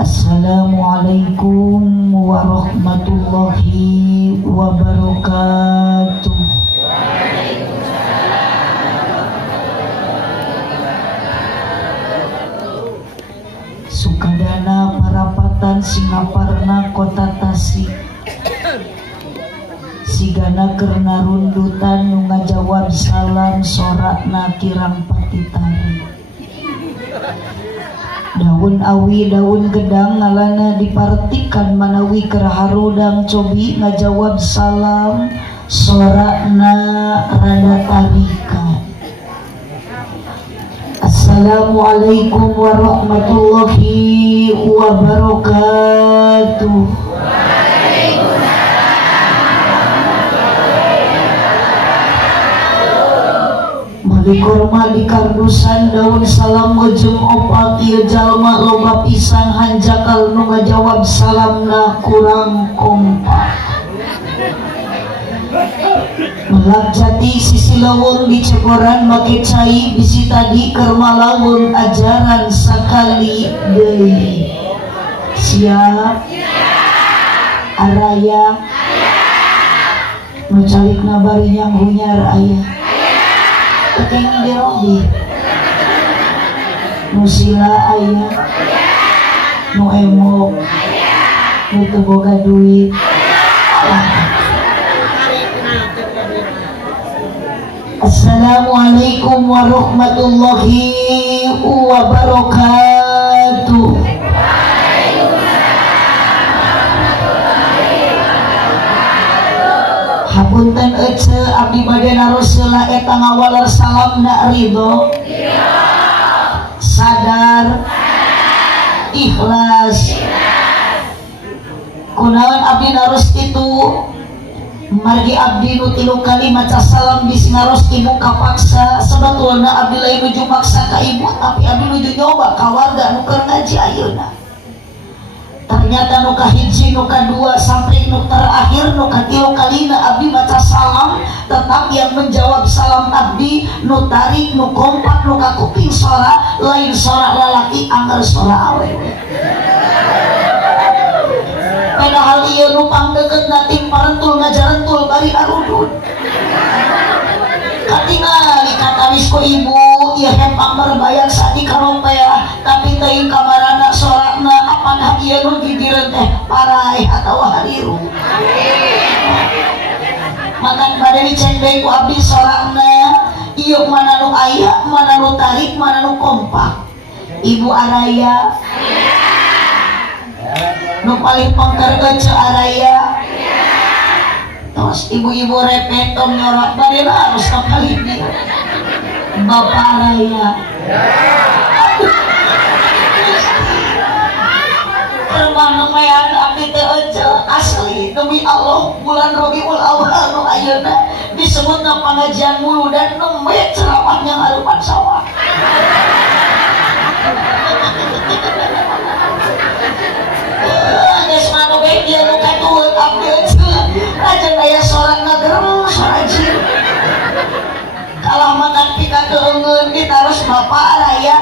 Assalamualaikum warahmatullahi wabarakatuh. Sukadana parapatan Singaparna Kota Tasik. Sigana kerna rundutan nu ngajawab salam sorakna kirang patitari. Daun awi daun gedang ngalana dipartikan manawi kerharudang cobi ngajawab salam sorakna rada tarikan. Assalamualaikum warahmatullahi wabarakatuh. Dikorma di kardusan daun salam ngejeng opat ieu jalma loba pisan hanjakal nu ngajawab salamna kurang kompak. Melak jati sisi lawung di cegoran make cai bisi tadi keur malawung ajaran sakali deui. Siap? Araya? Nu calikna bari yang hunyar aya. Tekeng dirobi nu sila aya nu emo nu teu boga duit Assalamualaikum warahmatullahi wabarakatuh. Hapunten ece abdi bade naroseula eta ngawalar salamna ridho, sadar, ikhlas. Kunaon abdi naros itu margi abdi nu tilu kali maca salam bisi naros ibu kapaksa. Sebetulna abdi lain nuju maksa ka ibu, tapi abdi nuju nyoba ka warga nu keur ngaji ayeuna. Ternyata nu kahiji nu kadua sampai nu terakhir nu katilu kalina abdi baca salam, tetap yang menjawab salam abdi nu tarik nu kompak nu kakuping sora lain sora lalaki anggar sora awewe. Padahal ieu nu pangdeukeut nating parentul ngajarentul bari arudun. Katingali katawis ku ibu ieu hempang berbayar sadi karompea tapi teuing kamarana sorakna apanah ieu nu didireun teh parai atawa hariru. Makan bade dicek deui ku abdi sorakna ieu mana nu aya, mana nu tarik, mana nu kompak. Ibu Araya nu paling pengker ece Araya. Tos ibu-ibu repetom nyorak bade harus kapali ini. Bapak Araya. Terbang nemayan abdi teu ece asli demi Allah bulan Rabiul Awal nu ayeuna disebutna pangajian mulu dan nembe ceramahnya ngarupan sawah. Geus manu bae ieu nu katueut abdi ece aja aya sorak ngagerem sarajir. Kalah makan pika keungeun ditaros Bapak Araya.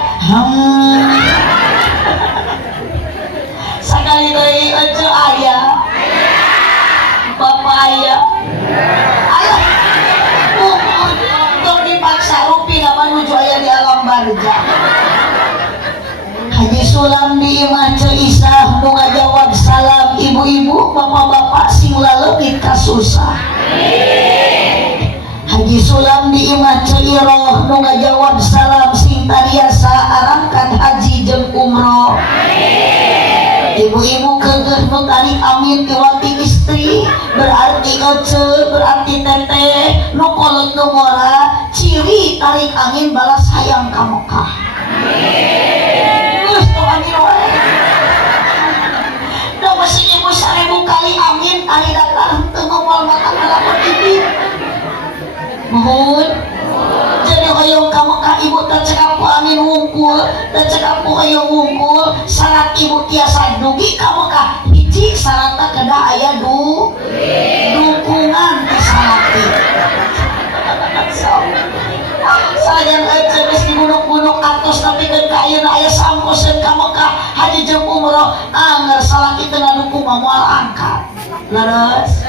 Sakali deui ece aya. Bapak aya. Alah. Tong dipaksa rupi nama nuju aya di alam barja. Haji Sulam di Imah Ceisah nu ngajawab salam ibu-ibu bapak-bapak sing laleungit ka susah. Haji Sulam di Imah Ceiroh nu ngajawab salam sing tariasa arangkat haji jeung umroh. Ibu-ibu keugeuh nu tarik amin kiwati istri berarti ece berarti teteh nu kolot nu ngora ciri tarik angin balas hayang ka Mekah. Geus tong amin wae. Da masih ibu 1000 kali amin ari datang teu ngomol mata ngalamun bibir. Mohon jadi hoyong kamu ka ibu tercekapu amin wungkul tercekapu hoyong wungkul syarat ibu tiasa dugi kamu ka hiji syaratna kedah aya dukungan ti salati. Sajan ece geus di gunung-gunung atos tapi keur ka ayeuna aya samposeun ka Mekah haji jeung umroh anggar salah kita ngadukung moal angkat leres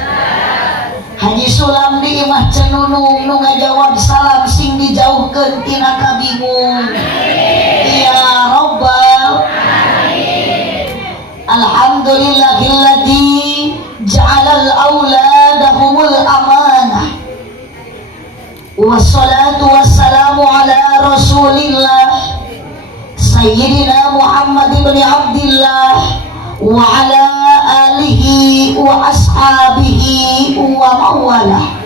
Haji Sulam di imah cenunung nu ngajawab salam sing dijauhkeun tina kabingung ya Rabbal Alhamdulillahilladzi ja'alal auladahumul amanah wassalatu wassalamu ala rasulillah Sayyidina Muhammad ibn Abdillah wa ala alihi wa ashabihi wa mawalah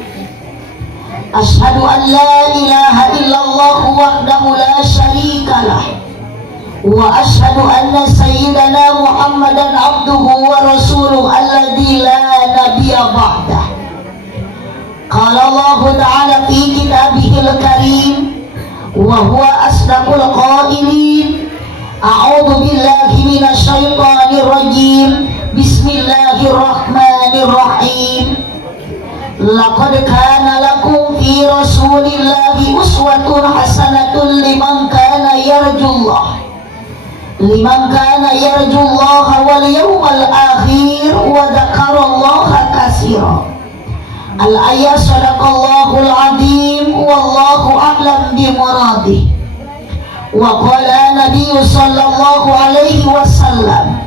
Ashhadu an la ilaha illallah wahdahu la syarikalah wa ashhadu anna sayyidana Muhammadan abduhu wa rasuluh alladzi la nabiyya ba'dah Qala Allah ta'ala fi kitabihil karim wa huwa asdaqul qailin A'udzu billahi minasy syaithanir rajim Bismillahirrahmanirrahim Laqad kana lakum fi rasulillahi uswatun hasanatun liman kana yarjullaha wal yawmal akhir wa dzakarallaha katsiran Al-ayat sadaqallahul azim wallahu a'lam bimuradih wa qala nabiyyu sallallahu alaihi wasallam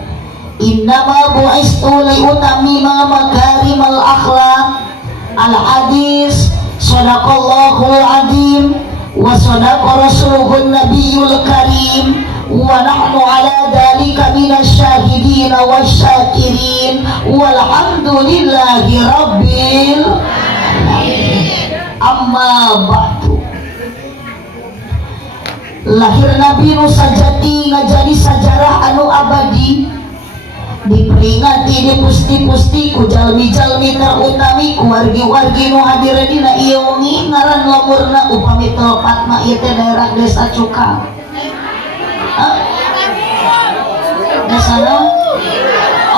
innama bu'istu liutammima makarimal akhlaq al-hadis sadaqallahul azim wa sadaqa rasuluhun nabiyyul karim wa nahnu ala dhalika minasyahidin wasyakirin walhamdulillahi rabbil alamin amma ba'du lahir Nabi nu sajati ngajadi sajarah anu abadi diperingati di pusti-pusti ku jalmi-jalmi terutami ku wargi-wargi nu hadir dina ieu wengi ngaran lamurna upami tepat mah ieu teh daerah Desa Cukang Desa naon?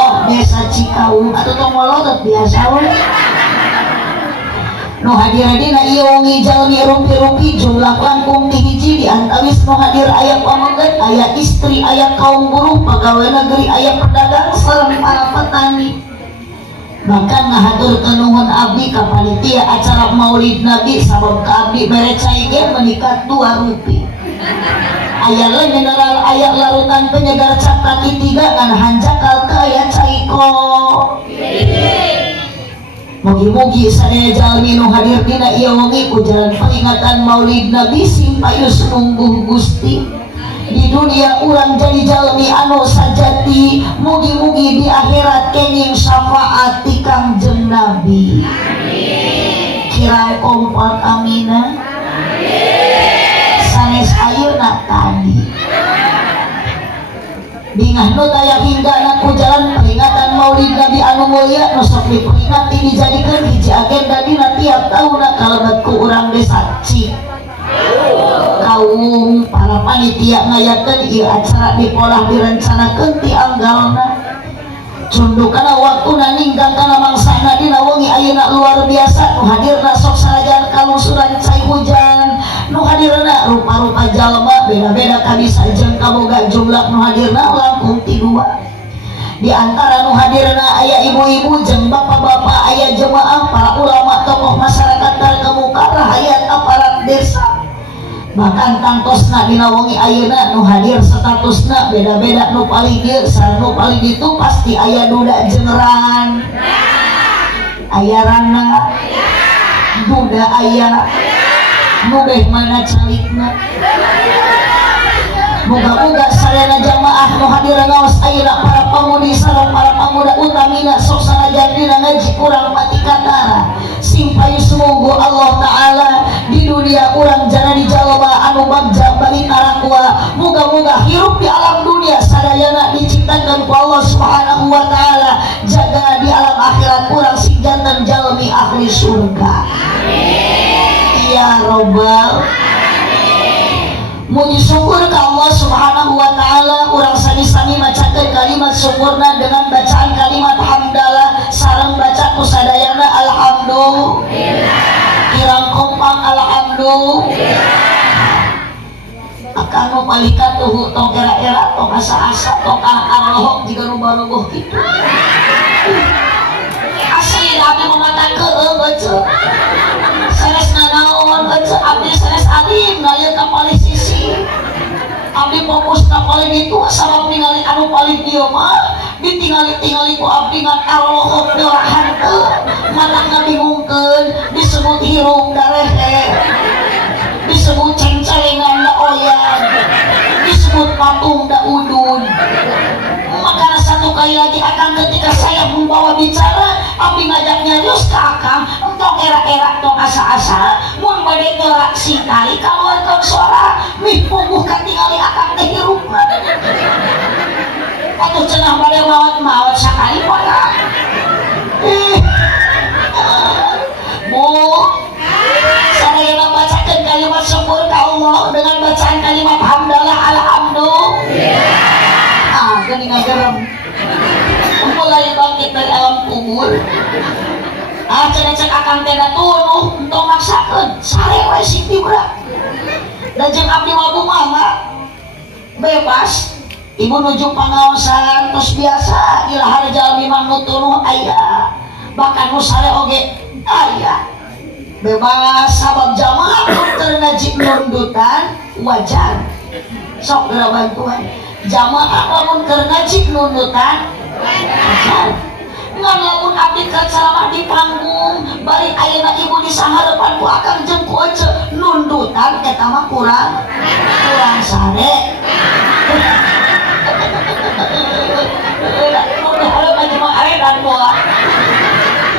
Oh Desa Cikaung atuh tong molot biasa we nu hadir dina ieu wengi jalmi rumpi-rumpi jumlah langkung ti hiji di antawis nu hadir aya pamangget aya istri aya kaum buruh pegawai negeri aya pedagang sareng para petani bahkan ngahaturkeun nuhun abdi ka panitia acara Maulid Nabi sabab ka abdi mere cai ge meningkat 2 rupiah aya le mineral aya larutan penyegar cap kaki 3 kan hanjakal ka aya cai ko Mugi-mugi sadaya jalmi nu hadir dina ieu wengi ku jalan peringatan Maulid Nabi sing payus mungguh Gusti di dunia urang jadi jalmi anu sajati mugi-mugi di akhirat kenging syafaat ti Kangjeng Nabi amin kirang kompak amina amin sanes ayeuna tadi bingah nu daya hinggana ku jalan peringatan Maulid Nabi anu mulia nu sok diperingati dijadikeun hiji agenda dina tiap taunna kalebet ku urang desa Cikaung para panitia ngayakeun ieu acara dipolah direncanakeun ti anggalna cundukana waktuna ninggang kana mangsana dina wengi ayeuna luar biasa nu hadirna sok sanajan kalungsuran cai hujan nu hadirna rupa-rupa jalma beda-beda kabisa jeung kaboga jumlah nu hadirna langkung ti 2 di antara nu hadirna aya ibu-ibu jeung bapak-bapak aya jemaah para ulama tokoh masyarakat terkemuka rakyat aparat desa bahkan tangtosna dina wengi ayeuna nu hadir statusna beda-beda nu paling ieu sareng nu paling ditu pasti aya duda jeung ran aya rana duda aya nu beh mana calikna moga-moga sarana jamaah nu hadir ngaos ayeuna para pamudi sareng para pemuda utamina sok sanajan dina ngaji urang pati katara sing payus mugo Allah taala di dunia urang jana di jalma anu bagja bali tarakwa moga-moga hirup di alam dunia sadayana diciptakeun ku Allah Subhanahu wa taala jaga di alam akhirat urang sing janten jalmi ahli surga amin ya rabbal muji syukur ke Allah Subhanahu wa taala urang sami-sami macakeun kalimat syukurna dengan bacaan kalimat hamdalah sareng baca ku sadayana alhamdulillah kirang kompak alhamdulillah akan nu palika tuh tong era-era tong asa-asa tong arahok jika rubah-rubah gitu asli abdi mematakeun ece sanes nanaon ece abdi sanes alim ngaya ka paling sisi abdi fokus ka paling itu sabab ningali anu paling dieu mah ditingali-tingali ku abdi ngan arahok dolahan teu mata ngabingungkeun disebut hirum darehe disebut ceng-celengan da oyang disebut patung da udun maka satu kali lagi akan ketika saya membawa bicara abdi ngajak nyarius ke akang entong era-era tong asa-asa mun bade nyorak singkali kaluarkan suara mih pungguh katingali akang teh hirupna atuh cenah bade maot-maot sakali pada Bu saya bacakan kalimat syukur ke Allah dengan bacaan kalimat hamdalah alhamdulillah gini ngagerem mulai bangkit dari alam kubur cek akan tenda tunuh untuk maksakan sare wae sing tibra dan jeung abdi mabu mangga bebas ibu nuju pangaosan terus biasa ilahar jalmi manu tunuh aya bahkan nu sare oge aya bebas sabab jamaah keur ngaji nundutan wajar sok geura bantuan jamaah lamun keur ngaji nundutan wajar ngan lamun abdi keur ceramah di panggung bari ayeuna ibu di saharepan ku akang jeung ku ece nundutan eta mah kurang sare udah maju mah aredan boa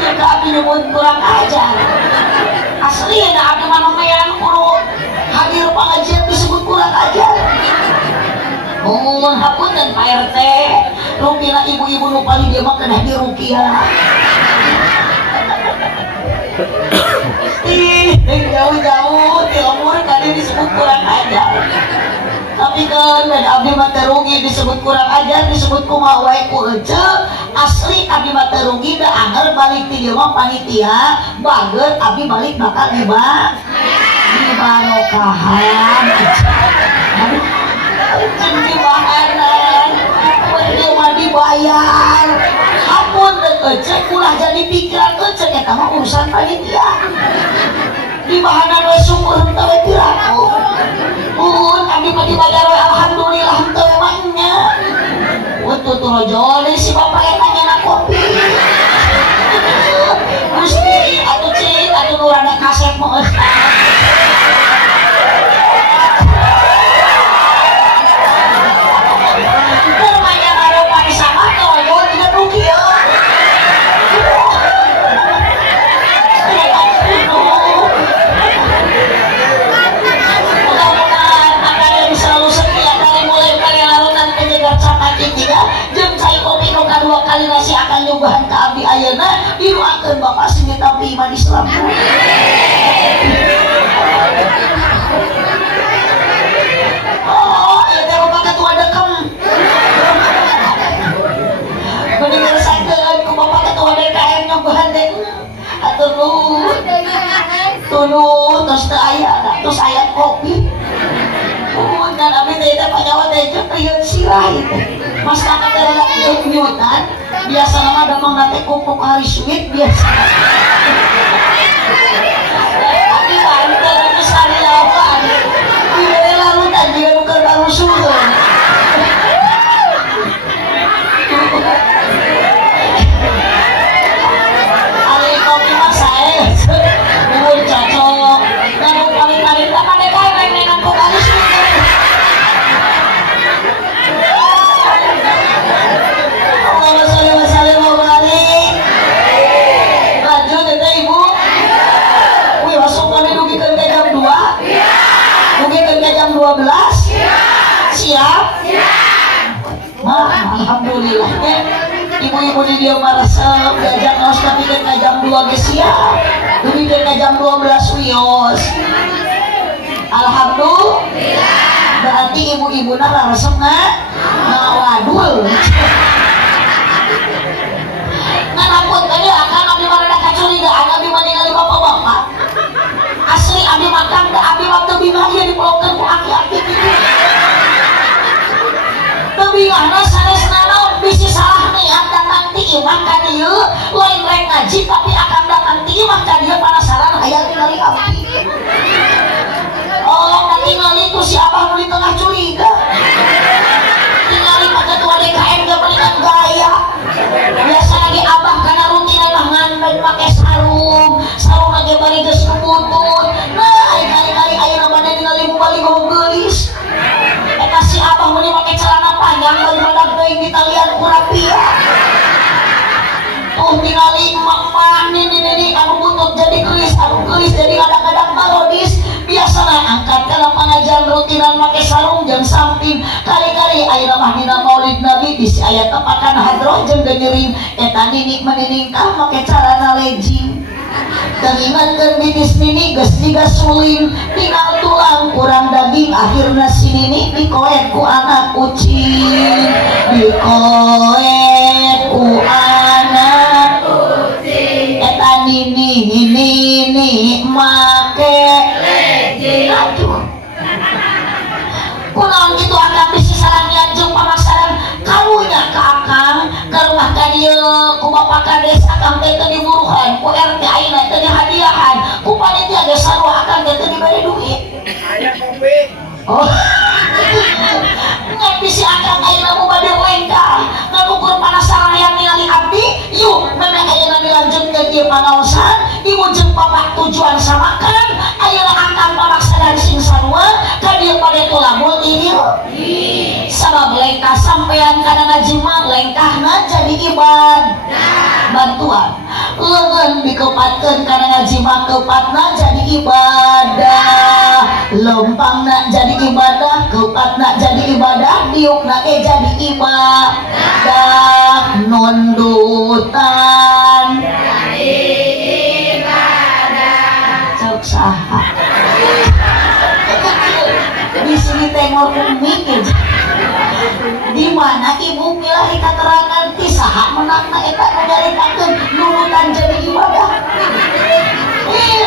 jeung abdi nyebut kurang ajar asli na abdi mah meyan kudu hadir pengajian disebut kurang ajar mohon hapunten Pak RT rupina ibu-ibu nu paling dia mah kena dirukiah jauh-jauh di umur kali disebut kurang ajar tapi kan abdi mah teu rugi disebut kurang ajar disebut kumaha wae ku ece asli abdi mah teu rugi da anger balik ti dieu mah panitia bageut abdi balik bakal di barokahan jeung di bahanan dieu mah dibayar ampun ece ulah jadi pikiran ece eta mah urusan panitia di bahanan we syukur henteu we piraku abdi mah dibayar we alhamdulillah henteu we mah nya tuturojol si bapak yang nanya kopi Gusti atuh cik atuh nu rada kasep mah termanya ada pada sama tojol juga rugi mudah-mudahan akan yang selalu setia dari mulai karya larutan penyegar catat tiga jeung cai kopi nu kadua kali nasi akan nyubahan ka abdi ayeuna didoakeun Bapak sing ditampi iman Islam oh ieu teh Bapak ketua dekem mendingan sakeun ku Bapak ketua DKM nyubahan teh atur nuhun terus teu aya terus aya kopi dan abdi teh panyawa teh jeung rieun sirah mas kakak teh rada nyut-nyutan biasa nama damang nate kumpuk hari sweet biasa tapi banter itu sariawan di lalu tadi juga bukan baru suruh ali kopi mas saya bukan cocok dan paling-paling tak ada kain dengan kok hari sweet lanjut ya ibu wih masuk kami dugikan ke jam 2 dugikan ke jam 12 siap alhamdulillah ibu-ibu di dia marasem diajak ngos tapi ke jam 2 ke siap dugikan ke jam 12 wios alhamdulillah berarti ibu-ibu nara resem ngawadul ngapun tadi akan abdi mana kacurigaan abdi mana ningali bapak-bapak asli abdi makan ke abdi waktu bina dia dipelongkan ku aki-aki gitu bingahna sanesna naon bisi salah niat datang ti imah ka dieu lain rek ngaji tapi akan datang ti imah ka dieu penasaran aya ningali abdi. Oh da tingali itu si abah nu di tengah curiga. Tingali ka ketua DKM ge palingan gaya. Biasa lagi abah kana rutin mah ngan make sarung lagi bari geus butut. Nah kali-kali ayeuna bade ningali balik geulis. Eta si abah meuni make celana panjang bari badag teuing di talian ku rapia. Tuh ningali emak-emak nini anu butut jadi geulis, anu geulis jadi kadang-kadang parodis. Biasana angkat kana pangajian rutinan make sarung jeung samping. Kali-kali ayeuna mah dina Maulid Nabi bisi aya tepakan hadroh jeung geunyeuring eta nini meningkah make celana legging. Dengingatkan bidis nini geus digasuling tinggal tulang kurang daging akhirna si nini dikoet ku anak kucing dikoet ku anak kucing eta nini make legging aduh kunaon kitu akang bisi saranian jeung pamaksaran kalunya ka akang ka rumah ka dieu ku bapak kades akang teh teu diburuhan ku RT ayeuna teh dihadiahan ku panitia ge sarua akang teh teu diberi duit aya kopi oh ngan bisi akang ayeuna mu bade lengkah ngagugur panasaran hayang ningali abdi yuk memang ayeuna dilanjutkeun ieu pangaosan ibu jeung bapak tujuan samakan ayeuna akang pamaksanan sing sarua ka dieu bade tulamul ieu sabab lengkah sampean kana ngaji mah lengkahna jadi ibadah bantuan leungeun dikeupatkeun kana ngaji mah keupatna jadi ibadah lempangna jadi ibadah keupatna jadi ibadah diukna jadi ibadah nundutan jadi ibadah cok saha di sini tengok mikir di mana ibu milahi keterangan ti saha menakna eta nu nyaritakeun nunutan jadi ibadah.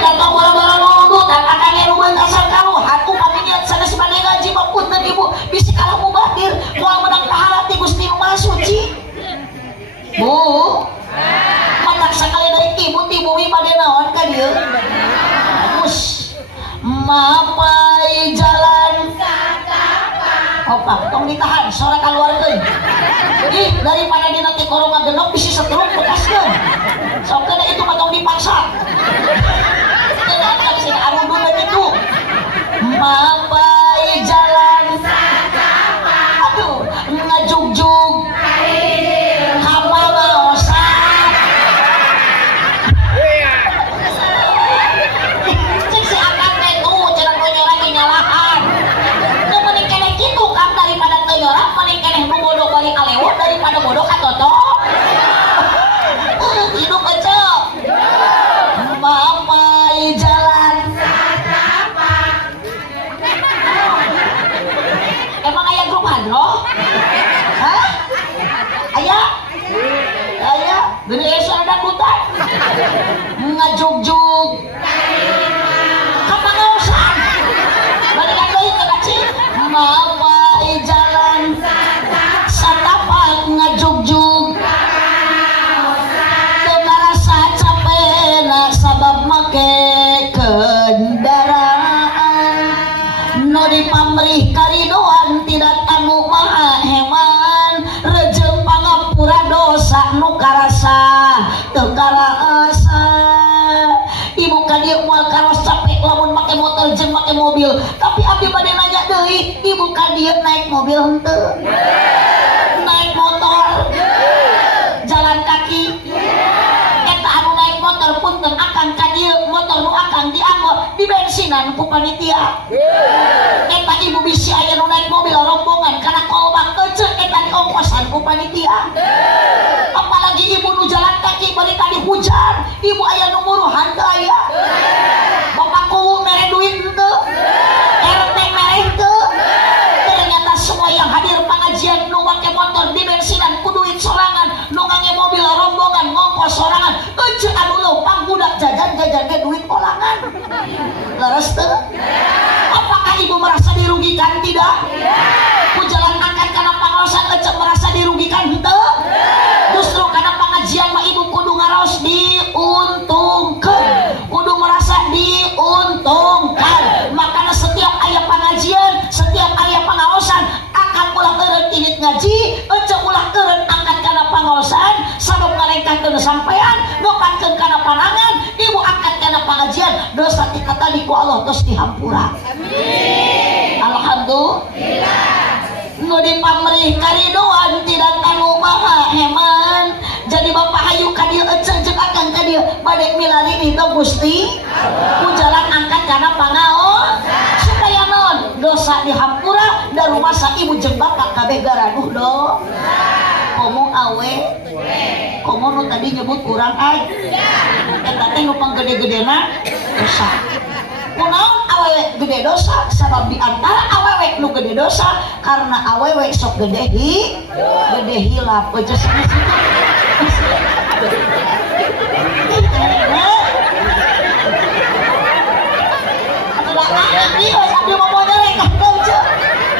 Datang bola-bola nunutan akan yang nubuat asal kamu aku paminiat sanes bade ngaji mapunten ibu bisi kalah mubadir moal menang pahala ti Gusti Maha Suci. Bu matak sakali dari ibu tibuwi bade naon ka dieu? Mus mapai jalan opak tong ditahan sora kaluarkeun ih daripada dina ti korong ngagenok bisi setruk bekaskeun sok kana itu mah tong dipaksa kenapa ka sing aruduna kitu mapai jalan aduh ngajugjug kapal baosan cek si akang teh tuh cenah nyorak nyalahan daripada toyorak paling keneh nu bodoh balik alewot daripada bodoh ka toto hidup aja mapai jalan emang aya grup hadroh hah aya gede esok ada kutan ngajugjug kapangausan balikan deui ke kacil mapai jalan satapak ngajugjug teu karasa capena sabab make kendaraan nu dipamrih karidoan tidak anu maha heman rejeung pangapura dosa nu karasa teu karasa ibu ka dieu moal karos capek lamun make motor jeung make mobil tapi abdi bade nanya deui ibu ka dieu naik mobil henteu naik motor jalan kaki eta anu naik motor punten akang ka dieu motor nu akang dianggo di bensinan ku panitia eta ibu bisi aya nu naik mobil rombongan kana kolbak keuceuk eta diongkosan ku panitia apalagi ibu nu jalan kaki bari tadi hujan ibu aya nu muruhan teu aya bapak kuwu mere duit henteu RT mere henteu ternyata semua yang hadir pengajian nu make motor di bensinan ku duit sorangan nu ngangge mobil rombongan ngongkos sorangan euceuk anu leumpang budak jajan ge duit olangan leres teu apakah ibu merasa dirugikan tidak ku jalan angkat kana pangaosan euceuk sampean ngopatkeun kana panangan ibu angkat kana pengajian dosa dikatali ku Allah terus dihampura. Amin. Alhamdulillah. Nu dipamrih karidoan tidak tanu maha heman. Jadi bapak hayu ka dieu eceu jeung akan ka dieu bade milari itu Gusti ku jalan angkat kana pangaos supaya naon dosa dihampura da rumasa ibu jeung bapak kabeh garaduh do. Komo awe komo nu tadi nyebut kurang aja eta teh nu panggede-gedena dosa. Kunaon awewe gede dosa sabab diantara awewe nu gede dosa karena awewe sok gede hilap aja sana situ. Tidak ada dia sambil mau nyerek kerja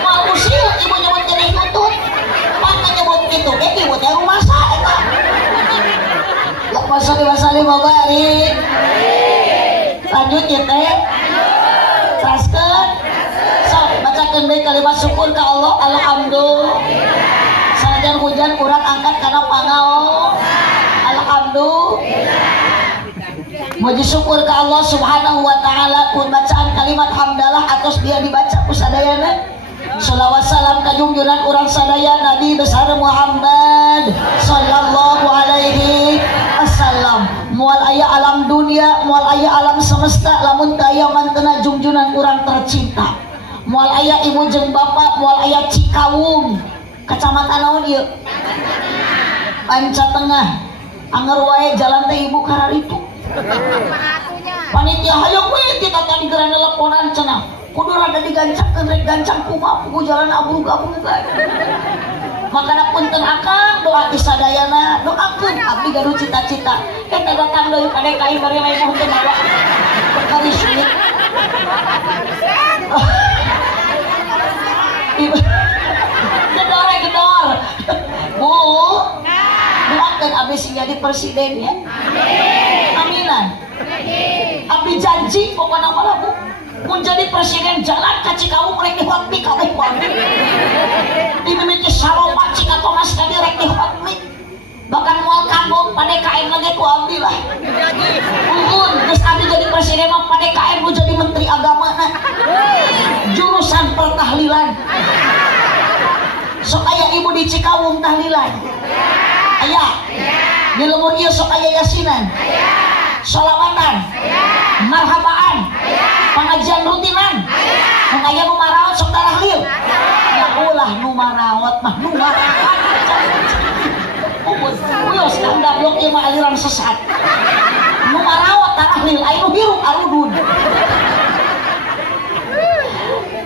mau usil ibu nyebut jadi tutut mana nyebut gitu ibu teh rumah saya tak masa diwasali babarik lanjut ya teh teraskan so bacakan baik kalimat syukur ke Allah. Alhamdulillah sanajan hujan kurang angkat karena pangaos. Alhamdulillah muji syukur ke Allah subhanahu wa ta'ala kun bacaan kalimat hamdalah atos dia dibaca ku sadayana sholawat salam ka junjungan urang sadaya Nabi besar Muhammad sallallahu alaihi wasallam. Moal aya alam dunia moal aya alam semesta lamun teu mantena junjungan urang tercinta moal aya ibu jeung bapak moal aya Cikawung kecamatan naon ieu Panca Tengah anggar wae jalan teh ibu kararitu panitia hayang we kita tadi geran teleponan cenah kudu rada digancangkeun rek gancang kumaha ku jalan abrug-abrug makana punten akang doa isadayana doakeun abdi gaduh cita-cita eta datang deui ka DKI bari lain mah teu mawa perkara sulit gedor Bu doakeun abdi sing jadi presiden ya. Aminan. Abdi janji pokoknya malah Bu mun jadi presiden jalan ka Cikawung rek dihotmi kabeh ku abdi dimimiti saloba cika Thomas tadi rek dihotmi bahkan moal kanggo PDKM lagi ku abdi lah geus abdi jadi presiden mah PDKM ku jadi menteri agama jurusan pertahlilan sok aya ibu di Cikawung tahlilan aya di lemur ieu sok aya yasinan sholawatan marhabaan pengajian rutinan mun aya nu marawat sok tarahlil ya ulah nu marawat mah nu marawat uyos kang dablok ieu mah aliran sesat nu marawat tarahlil aya nu hirup arudun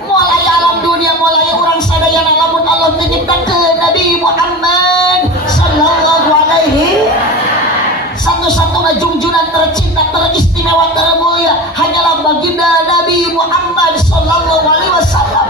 moal aya alam dunia moal aya urang sadayana lamun Allah teu nyiptakeun Nabi Muhammad sallallahu alaihi satu-satunya junjungan tercinta teristimewa termulia hanyalah baginda Nabi Muhammad sallallahu alaihi wasallam.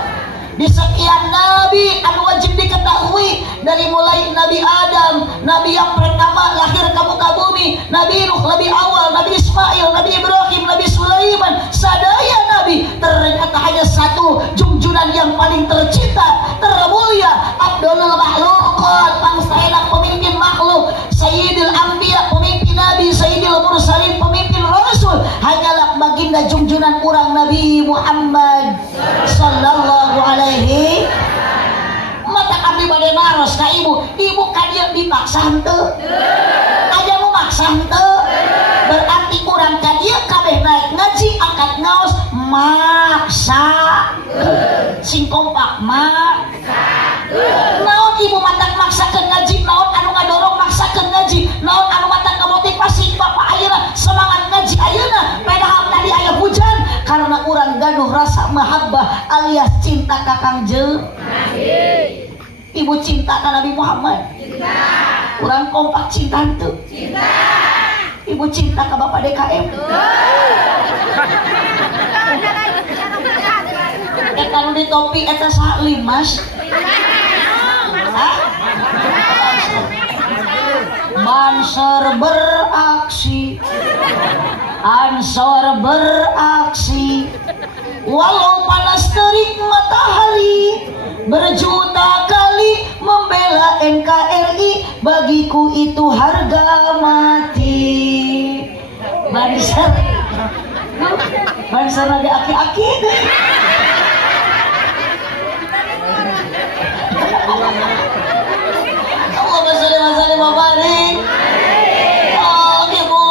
Di sekian nabi anu wajib diketahui dari mulai Nabi Adam, nabi yang pertama lahir ke muka bumi, Nabi Nuh lebih awal, Nabi Ismail, Nabi Ibrahim, Nabi Sulaiman, sadaya nabi ternyata hanya satu junjungan yang paling tercinta, termulia, Abdulul Makhluqat, bangsa enak pemimpin makhluk, Sayyidil Anbiya, pemimpin Nabi, Sayyidil Mursalin, pemimpin Rasul, hanyalah baginda junjungan kurang Nabi Muhammad sallallahu alaihi. Mata kami bade naros ka ibu kan dia dipaksa henteu aja nu maksa henteu berarti kurang ka dia kabeh naik ngaji angkat ngaos maksa sing kompak maksa naon ibu mata maksakeun ngaji naon anu ngadorong maksakeun ngaji naon anu mata motivasi bapak ayeuna semangat ngaji ayeuna padahal tadi aya hujan karena urang gaduh rasa mahabbah alias cinta ka Kangjeng Nabi. Ibu cinta ka Nabi Muhammad? Cinta. Urang kompak cinta henteu? Cinta. Ibu cinta ka Bapak DKM? Eta nu di topi eta saha Limas? Hah? Banser beraksi, Ansor beraksi, walau panas terik matahari, berjuta kali membela NKRI, bagiku itu harga mati. banser lagi aki-aki deh. Allahumma sholli wa sallim wa barik. Oh, Ibu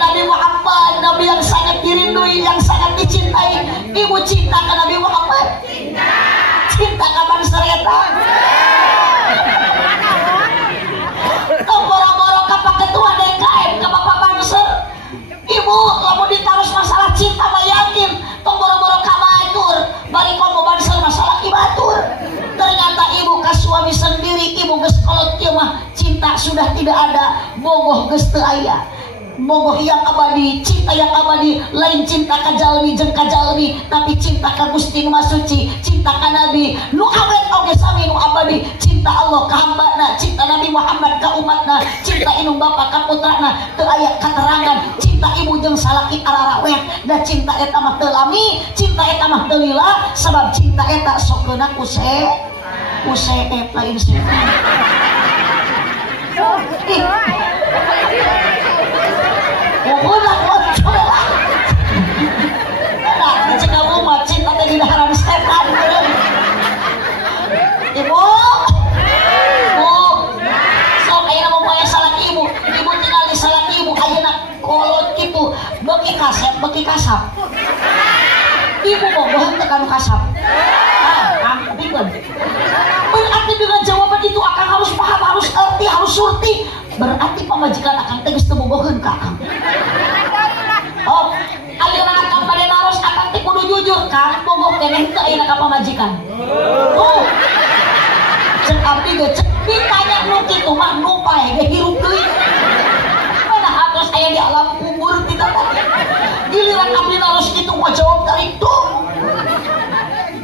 Nabi Muhammad, Nabi yang sangat dirindui, yang sangat dicintai. Ibu cinta ke Nabi Muhammad? Cinta ke banser eta? Boro-boro ke Pak Ketua DKM, ke Bapak Banser. Ibu, lamun ditarus masalah cinta mah yakin tong boro-boro ka batur, bari komo banser masalah ibatur. Ternyata ibu ka suami sendiri, ibu geus kolot ieu mah cinta sudah tidak ada, bogoh geus teu aya. Bogoh yang abadi, cinta yang abadi lain cinta ka jalmi jeung ka jalmi, tapi cinta ka Gusti Nu Masuci, cinta ka Nabi nu awet oge sami nu abadi, cinta Allah ka hambana, cinta Nabi Muhammad ka umatna, cinta inung bapa ka putrana, teu aya katerangan. Cinta ibu jeung salaki ararawet, da cinta eta mah teu lami, cinta eta mah teu lila, sabab cinta eta sokeuna kuse eta insya udah kocok lah. Nah, jika umat cinta tadi daharan setan. Ibu, sok ayeuna mau bayar salah ibu tinggal di salah ibu ayeuna kolot gitu, beki kasap. Ibu mau bohong tekan kasap. Bingung. Berarti dengan jawaban itu akan harus paham, harus ngerti, harus surti. Berarti pamajikan akan tegas tebogoheun ka akang. Oh, ayeuna akang bade naros akang teh kudu jujur kan, bogoh keneh teu ayeuna ka pamajikan. Oh. Cek abdi ge cek ditanya nu kitu mah nu pae ge hirup deui. Mana atos aya di alam kubur kita tadi. Giliran abdi naros kitu mah jawab dari itu.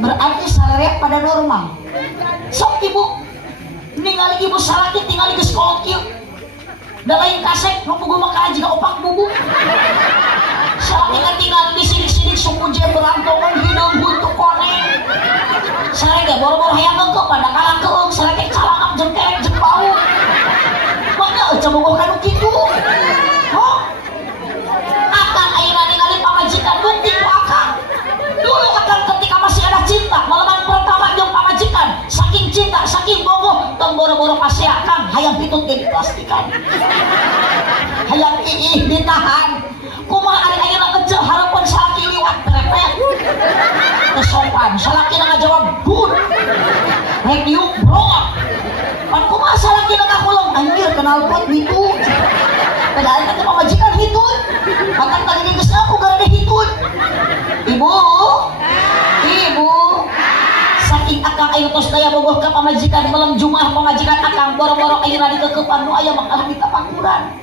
Berarti sarere pada normal. Sok ibu ningali ibu salaki tinggal di sekolah kieu. Da lain kasek nu puguh maka jiga opak bubuk. Salaki tinggal di sidik-sidik suku jembran tongong hideung huntu koneng. Sarege boro-boro hayang engkeu pada kalah keung, sarege calangap jeung kelek jeung bau. Mana eueuh bogoh kanu kitu. Hah? Akang ayeuna ningali pamajikan beuting ku akang. Dulu akang ketika masih ada cinta, malaman pertama jeung pamajikan, saking cinta, saking bogoh, tong boro-boro kasih akang hayang pitut diplastikan. Hayang iih ditahan. Kumaha ari ayeuna kecil harapan salaki liwat trepet. Teu sopan, salaki ngajawab good. Rek diuk bro. Pan kumaha salaki ngakulung anjir kenal pot gitu. Padahal kan pamajikan hitun. Makan tadi geus aku gara hitun. Ibu, saking akang ayeuna tos daya bogoh ka pamajikan malam Jumat pamajikan akang boro-boro ayeuna dikeukepan nu aya mah kalah ditapakuran.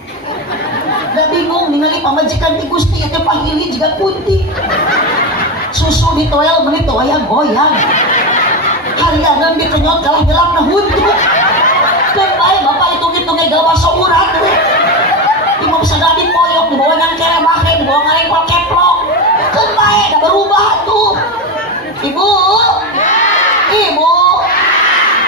Da bingung ningali pamajikan di Gusti teh pahili jiga kunti. Susu ditoel meuni teu aya goyang. Harianan dikenyot kalah gelapna huntu. Teu bae bapak itu nge gawas saurat we. Imam sagadi poyok dibawa nang kere bahe dibawa ngarengkol keplok. Teu bae da berubah tuh. Ibu,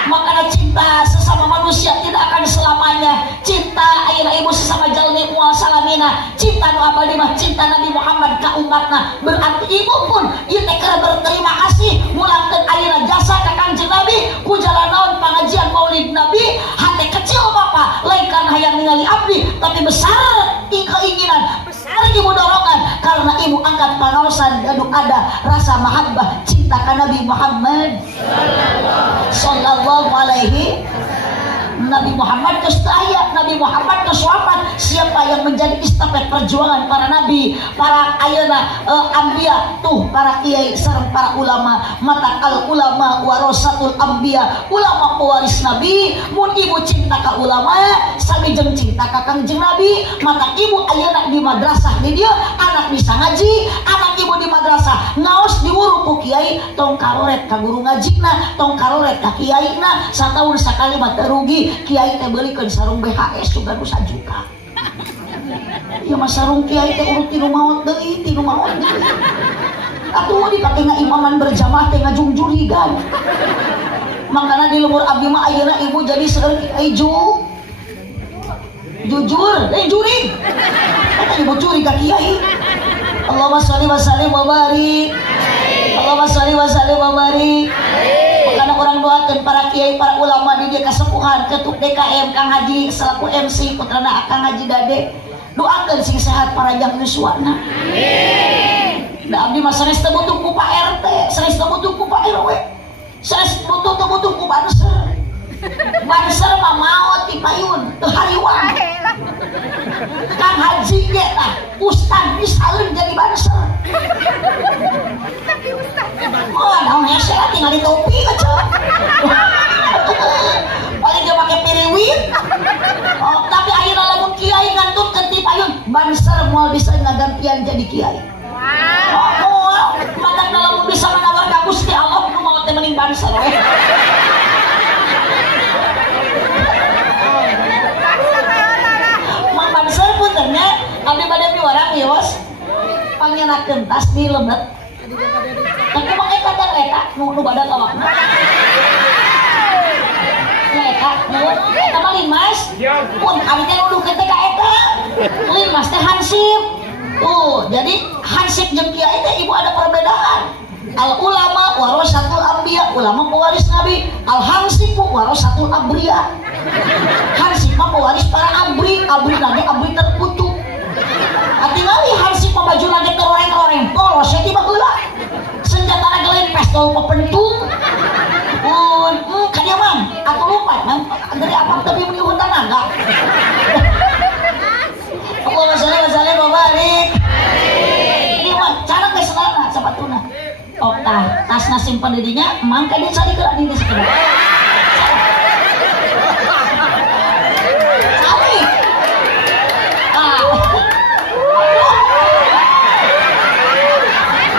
makanya cinta sesama manusia tidak akan selamanya. Cinta ayeuna ibu sesama jalmi moal salamina. Cinta nu abadi mah cinta Nabi Muhammad ka umatna. Berarti ibu pun ieu teh keur berterima kasih mulangkeun ayeuna jasa ka Kanjeng Nabi ku jalan naon pangajian Maulid Nabi. Hate kecil Bapak lain karena hayang ningali abdi, tapi besar keinginan, besar ibu dorongan karena ibu angkat pangaosan anu ada rasa mahabbah cinta ka Nabi Muhammad sallallahu alaihi. Nabi Muhammad kestaya, Nabi Muhammad keswafat. Siapa yang menjadi estafet perjuangan para nabi, para ayeuna anbiya tuh para kiai sareng para ulama. Mata al ulama warasatul anbiya, ulama pewaris nabi. Mun ibu cinta ka ulama sami jeung cinta ka Kangjeng Nabi. Mata ibu ayeuna di madrasah di dieu anak bisa ngaji, anak ibu di madrasah ngaos diwuru ku kiai, tong karoret ka guru ngajina, tong karoret ka kiaina. Sataun sakali mah teu rugi. Kiai teh beulikeun sarung BHS juga nu 1 juta. Ieu mah sarung kiai teh urut tinu maot deui, tinu maot deui. Atuh dipake ngaimaman berjamaah teh ngajungjurigan. Makana di lumur abdi mah ayeuna ibu jadi seueur kiai jujur, juring. Kata ibu curi ka kiai. Allahumma sholli wa sallim wa barik. Allahumma sholli wa sallim wa barik. Makanya orang doakan para kiai, para ulama di dia kesepuhan, ketuk DKM Kang Haji selaku MC putrana Kang Haji Dade. Doakan sing sehat para jang yuswana. Da abdi mah sanes teu butuh ku Pak RT, sanes teu butuh ku Pak RW. Sanes butuh ku Banser. Banser mah maot di payun, teu hariwang. Kang Haji ge tah ustad disalin jadi Banser. Oh, naon hese lah tinggal di topi aja. Paling dia pakai piriwit. Oh, tapi ayeuna lamun kiai ngantut ke payun, Banser moal bisa ngagantian jadi kiai. Oh, matak lamun bisa menawar ka Gusti Allah nu mau teh mending Banser we. Mang Banser puntennya abdi bade piwarang yos. Pangenakeun tas di lebet. Tapi mah eta teh eta nu badan awakna. Eta nuhun, eta mah limas. Pun abi teh nuduh teh ka eta. Limas teh hansip. Tuh, jadi hansip jeung kiai teh ibu ada perbedaan. Al ulama warasatul anbiya, ulama pewaris nabi. Al hansipu warasatul abriya. Hansip mah pewaris para abri, abri lagi abri terkutuk. Atingali hansip mah baju lagi teroreng-oreng, polos ya tiba heula. Senjata geleun pistol pepentung. Kanya mang, atau lupa, mang dari apa tapi menyuhun tanaga. Allahumma sholli wa sallim wa barik. Ini mah cara geus selana sapatuna. Tah, tasna simpen di dinya, mang ka dia cari ke di sekedar. Cari.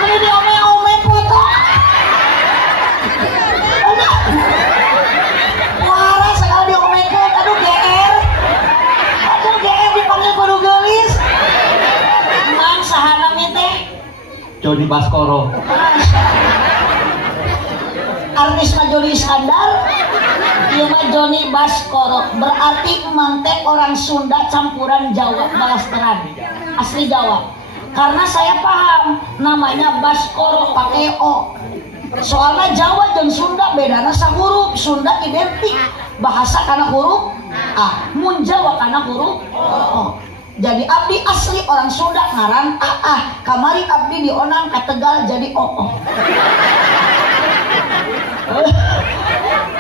Ini dia ome foto. Wara sekali dia omekeun, aduh GR. Aduh GR dipanggil kudu geulis. Mang sahana mi teh? Joni Baskoro. Artis mah Joni Iskandar, ieu mah Joni Baskoro. Berarti emang teh orang Sunda campuran Jawa, balasteran. Asli Jawa. Karena saya paham namanya Baskoro pakai O. Soalnya Jawa dan Sunda bedana sahuruf. Sunda identik bahasa karena huruf A, mun Jawa karena huruf O. Jadi abdi asli orang Sunda ngaran AA. Kamari abdi dionang ka Tegal jadi OO.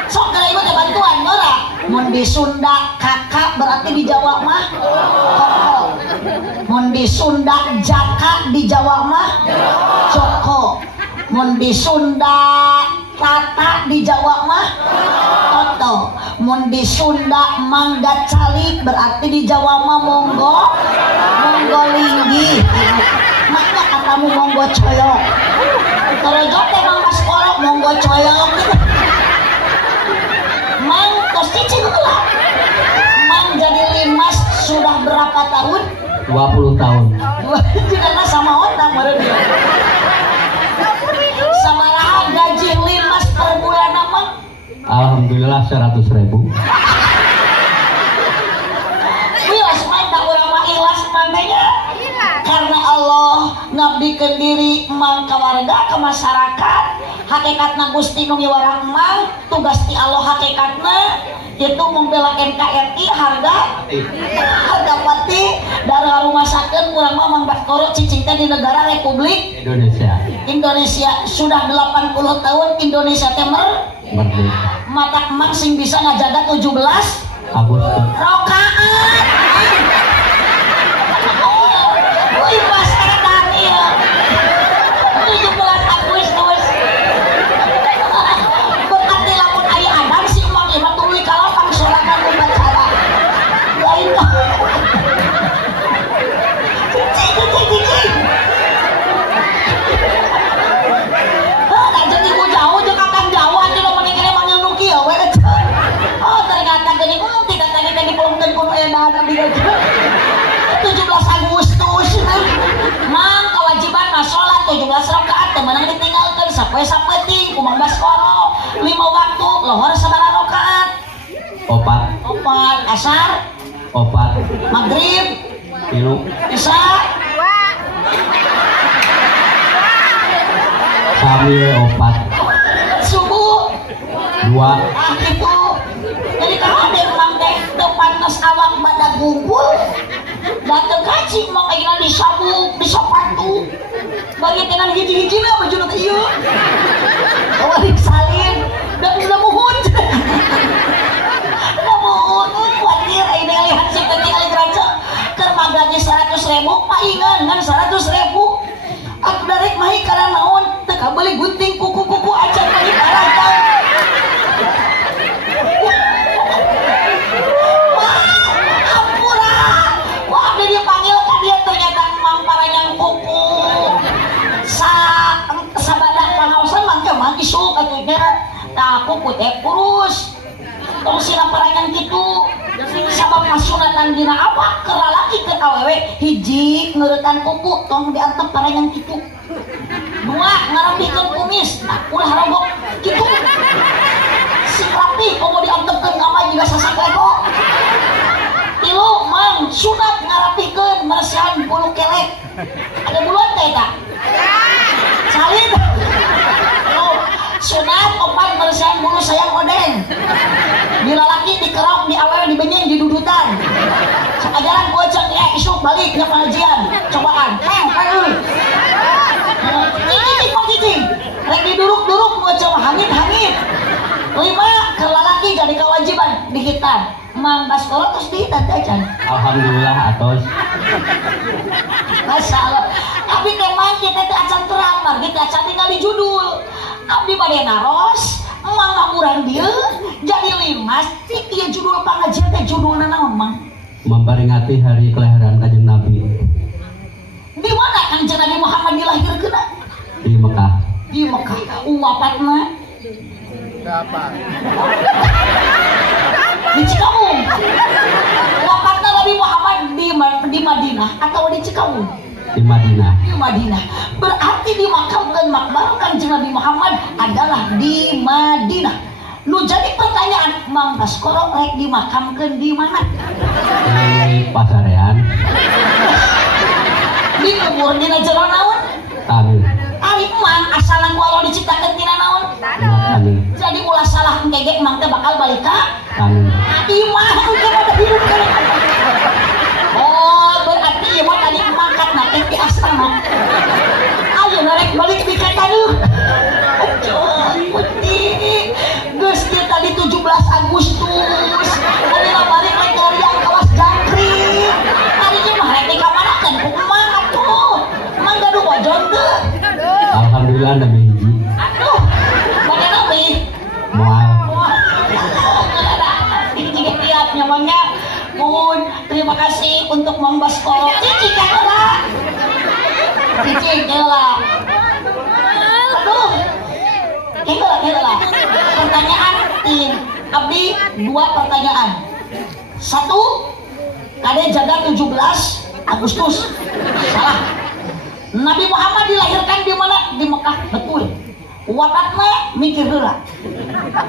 Sok kalau ibu bantuan ora. Mun di Sunda kakak berarti di Jawa mah koko. Mun di Sunda jaka di Jawa mah joko. Mun di Sunda tata di Jawa mah toto. Mun di Sunda mangga calik berarti di Jawa mah monggo linggi. Maknya katamu monggo coyok. Terojok teh mang Baskoro monggo coyok. Mang tos cicing heula. Mang jadi limas sudah berapa tahun? 20 tahun. Jenengan sama orang meureun. Sabaraha gaji limas per bulan Mang? Alhamdulillah 100.000. Wios mantap urang mah ikhlas manganya. Karena Allah ngabdikeun diri mang ka warga, ka masyarakat. Hakikatna Gusti nu ngiwarang mang, tugas ti Allah hakikatna itu membela NKRI harga pati dari rumah sakit urang mah Mang Baskoro cicing teh di negara Republik Indonesia sudah 80 tahun Indonesia teh merdeka. Matak mang sing bisa ngajaga 17 Agustus. rokaat. Wih pas edan ieu. 17 Agustus. Berarti lamun aya adan si Mang ieu tuluy kalapang sorangan upacara. Lain lah. Cicing. Dah jadi ku jauh jeung kakang Jawa anu nu menikah manggil nu kieu we. Oh ternyata geuning tidak tadi dipelungkeun ku edan abdi 17 Agustus. Mang kewajiban mah salat 17 rakaat teu meunang ditinggalkeun sapoe sapeting ku Mang Baskoro 5 waktu lohor sabaraha rakaat? 4 asar 4 maghrib Tilu. Bisa. Sami 4. Subuh. 2. Itu. Jadi kalau ada yang mangke depan nas awak pada gumpul, datang kaci mau ayeuna disabuk, disapatu. Bagi tenan hiji-hiji na baju teh ieu. Awak disalin dan udah muhun. Udah muhun, khawatir ayeuna lihat si penting ali geraca keur maganya 100.000 paingan ngan 100.000. Aku dari mahi karena naon teu kabeli gunting kuku-kuku aja beli barang. Dia panggil kan dia ternyata memang paranyang kuku sabadak pangaosan mangke mah isuk atunya tak kuku teh kurus tong sila paranyang kitu sabab masunatan dina apa keur lalaki keur awewe hiji ngeuretan kuku tong diantep paranyang kitu dua ngarambikeun kumis ulah harogok kitu si rapi komo diantepkeun kamar juga sasakleko tilu mang sunat ngarapikeun meresihan bulu kelek ada buluan teh tak salin sunat opat meresihan bulu sayang odeng di lalaki dikerok di awewe dibenyeng di dudutan ajaran bocah isuk balik nya pengajian cobaan cicing rek diduruk-duruk bocah hangit-hangit 5 keur lalaki jadi kewajiban dihitan Mang Baskoro terus dihitan aja. Alhamdulillah atos. Masya Allah. Abi memang kita teh acan teramar, kita acan tinggal di judul. Abdi bade naros, emang mamuran dia jadi limas. Ieu judul pengajian teh judulna naon, Mang? Memperingati hari kelahiran Kanjeng Nabi. Di mana Kanjeng Nabi Muhammad dilahirkeun? Di Mekah. Di Mekah. Wafatna berapa? di Cikawung. Wafatna Nabi Muhammad di Madinah atau di Cikawung? Di Madinah. Di Madinah. Berarti dimakamkan makbar Kanjeng Nabi Muhammad adalah di Madinah. Nu jadi pertanyaan, Mang Baskoro rek dimakamkan di mana? Di Pasarean. Di kubur dina jero naon? Amin. Ari Mang asalan walau diciptakeun tina naon? Amin. Jadi ulah salah engkege Mang teh bakal balik ka Amin. imah udah ada hidup kan. Oh, berarti ieu mah tadi mangkat na teh di asrama. Ayo narek balik di Kataduh. Putih. Geus dia tadi 17 Agustus. Tadi balik lagi dari yang kawas Jangkrik. Tadi ieu mah rek di kamanakeun ku emang atuh. Emang gaduh wajon teu. Alhamdulillah Nabi hiji. Aduh. Bagaimana Nabi? Moal. Nyamanya mohon terima kasih untuk Mang Baskoro. Cici kela. Aduh. Kela. Pertanyaan tim Abdi 2 pertanyaan. 1 kade jaga 17 Agustus. Salah. Nabi Muhammad dilahirkan di mana? Di Mekah. Betul. Wafatna mikir heula.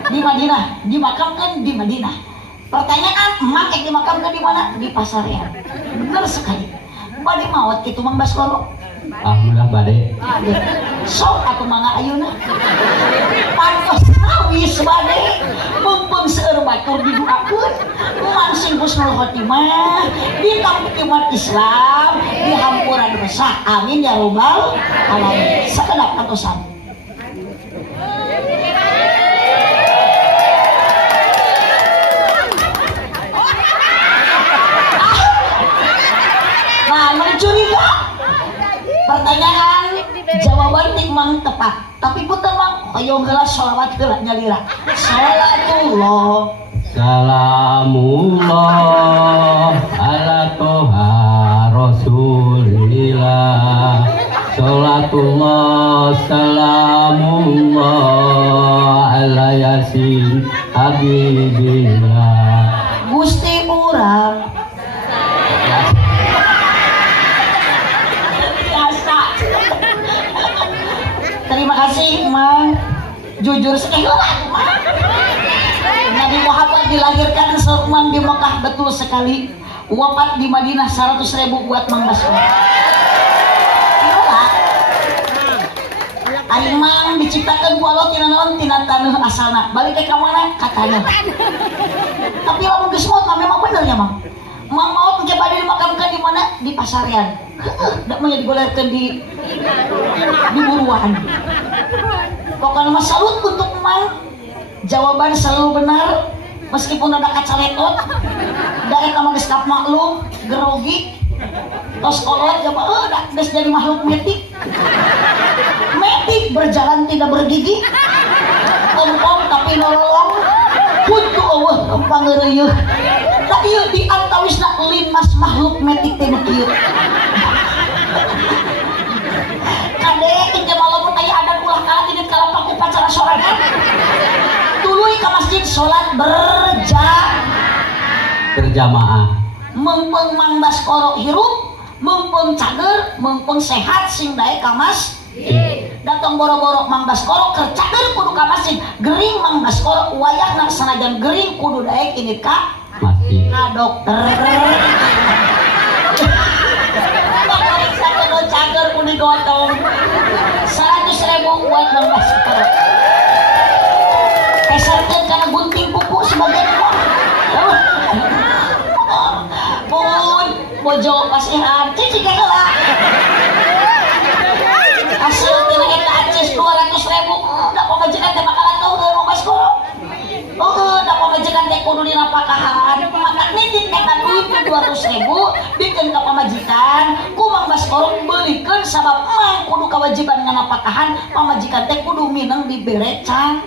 Di Madinah, dimakamkan di Madinah. Pertanyaan, emak dimakamkan di mana? Di Pasarean. Benar sekali. Bade maot kitu Mang Baskoro. Alhamdulillah bade. Bade. Sok atuh mangga ayeuna. Pantos awis bade. Mumpung seueur batur didoakeun. Mangsing husnul khotimah, ditambah umat Islam, dihampura dosa. Amin ya rabbal alamin. Sakedap atosan. Nah, mencuriga. Pertanyaan jawaban tikmang tepat. Tapi puter Mang, ayo heula sholawat heula nyalira. Salatullah. Salamullah ala toha rasulillah. Salatullah salamullah ala yasin habibillah. Gusti urang terima kasih Mang, jujur sekali Mang. Nabi Muhammad dilahirkan Mang di Mekah, betul sekali. wafat di Madinah 100.000 buat Mang Baskoro. Itulah aing mang diciptakan ku Allah tina naon tina taneuh asalna balik ke kamana ka taneuh. Tapi lamun geus maot mah memang bener nya Mang. Mang maot ge bade dimakamkeun di mana? Di pasarean. Da mah digolerkeun di buruan. Pokoknya mah salut untuk Mang. Jawaban selalu benar meskipun ada kacaletot. Da eta mah geus maklum, gerogi. Tos kolot coba da geus jadi makhluk metik. Metik berjalan tidak bergigi. Ompong tapi nolong. Putu eueuh empang ngeureuyeuh. Da ieu di antawisna linmas makhluk metik teh kieu. Kade teu malamun aya adat ulah kalah tinit kalapak upacara salat. Tuluy ka masjid salat berjamaah. Mumpung Mang Baskoro hirup, mumpung cager, mumpung sehat sing dae ka masjid. Datang boro-boro Mang Baskoro keur cager kudu ka masjid. Gering Mang Baskoro wayahna sanajan gering kudu dae kini ka masjid. Ka dokter. Pakariksa kudu cager kudu digotong. 100.000 buat Mang Baskoro. Peserkeun kana gunting kuku sebagai uang. Pun bojo pasihan cici heula. Hasil tina eta acis 200.000 da pamajikan teh bakalan tahu Mang Baskoro. Da pamajikan teh kudu dinapakahan. Maka nitip eta duit 200.000 bikin ka pamajikan ku Mang Baskoro beulikeun sabab Mang kudu kewajiban nganapakahan pamajikan teh kudu mineng dibere can.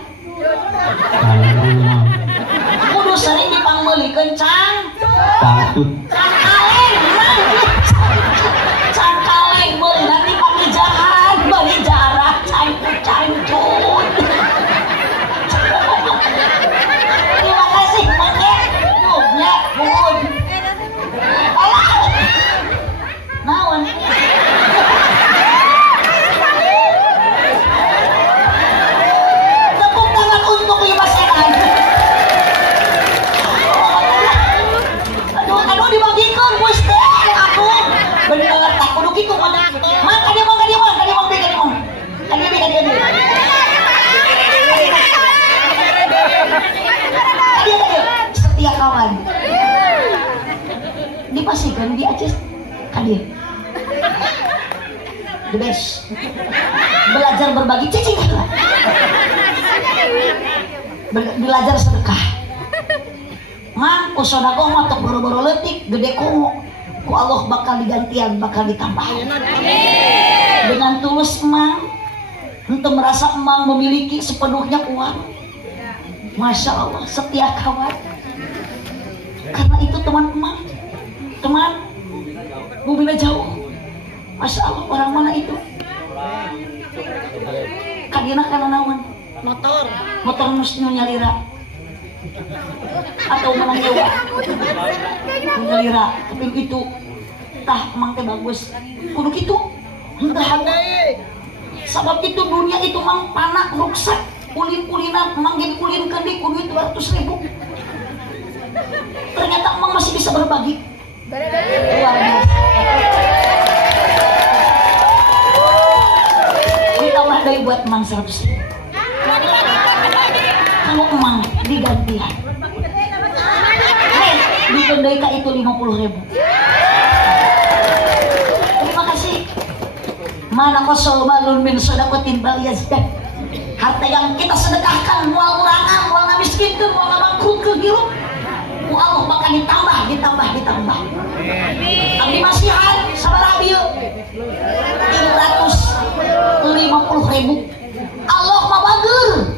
Kudu sering dipangmeulikeun can. Cangcut. Cangkaleng, cangkaleng boleh nanti pakai jahat, balik jarah, cangcut. Terima kasih banyak, ya, bun. Naon? Tepuk tangan untuk Limas Enan. Aduh dibagikan Gusti aku bener tak kudu kitu mah dia setia kawan dipasihkan di Aceh kadir the best belajar berbagi cicing belajar sedekah. Mang ku sodakoh mah tok boro-boro leutik gede ku Allah bakal digantian bakal ditambah. Dengan tulus Mang untuk merasa Mang memiliki sepenuhnya uang. Masya Allah setia kawan. Karena itu teman Mang, teman bumina jauh. Masya Allah orang mana itu? Kadina kana naon? Motor nusnya nyalira. Atau menang nyewa ngelira tapi itu tah Mang teh bagus kudu kitu henteu sabab itu dunia itu Mang panak ruksak ulin-ulinan Mang jadi ulinkeun di kudu 200.000 ternyata Mang masih bisa berbagi luar biasa. Ditambah deui buat Mang 100.000 kalau Mang digantian dikendai ka itu 50.000. Terima kasih. Mana kosol malun min sedekatin baliyazdan. Harta yang kita sedekahkan moal urangan, moal ngamiskinkeun, moal ngabangkrutkeun hirup. Ku Allah bakal ditambah. Abdi masihan sabaraha bieu? 350.000. Allah mah bageur.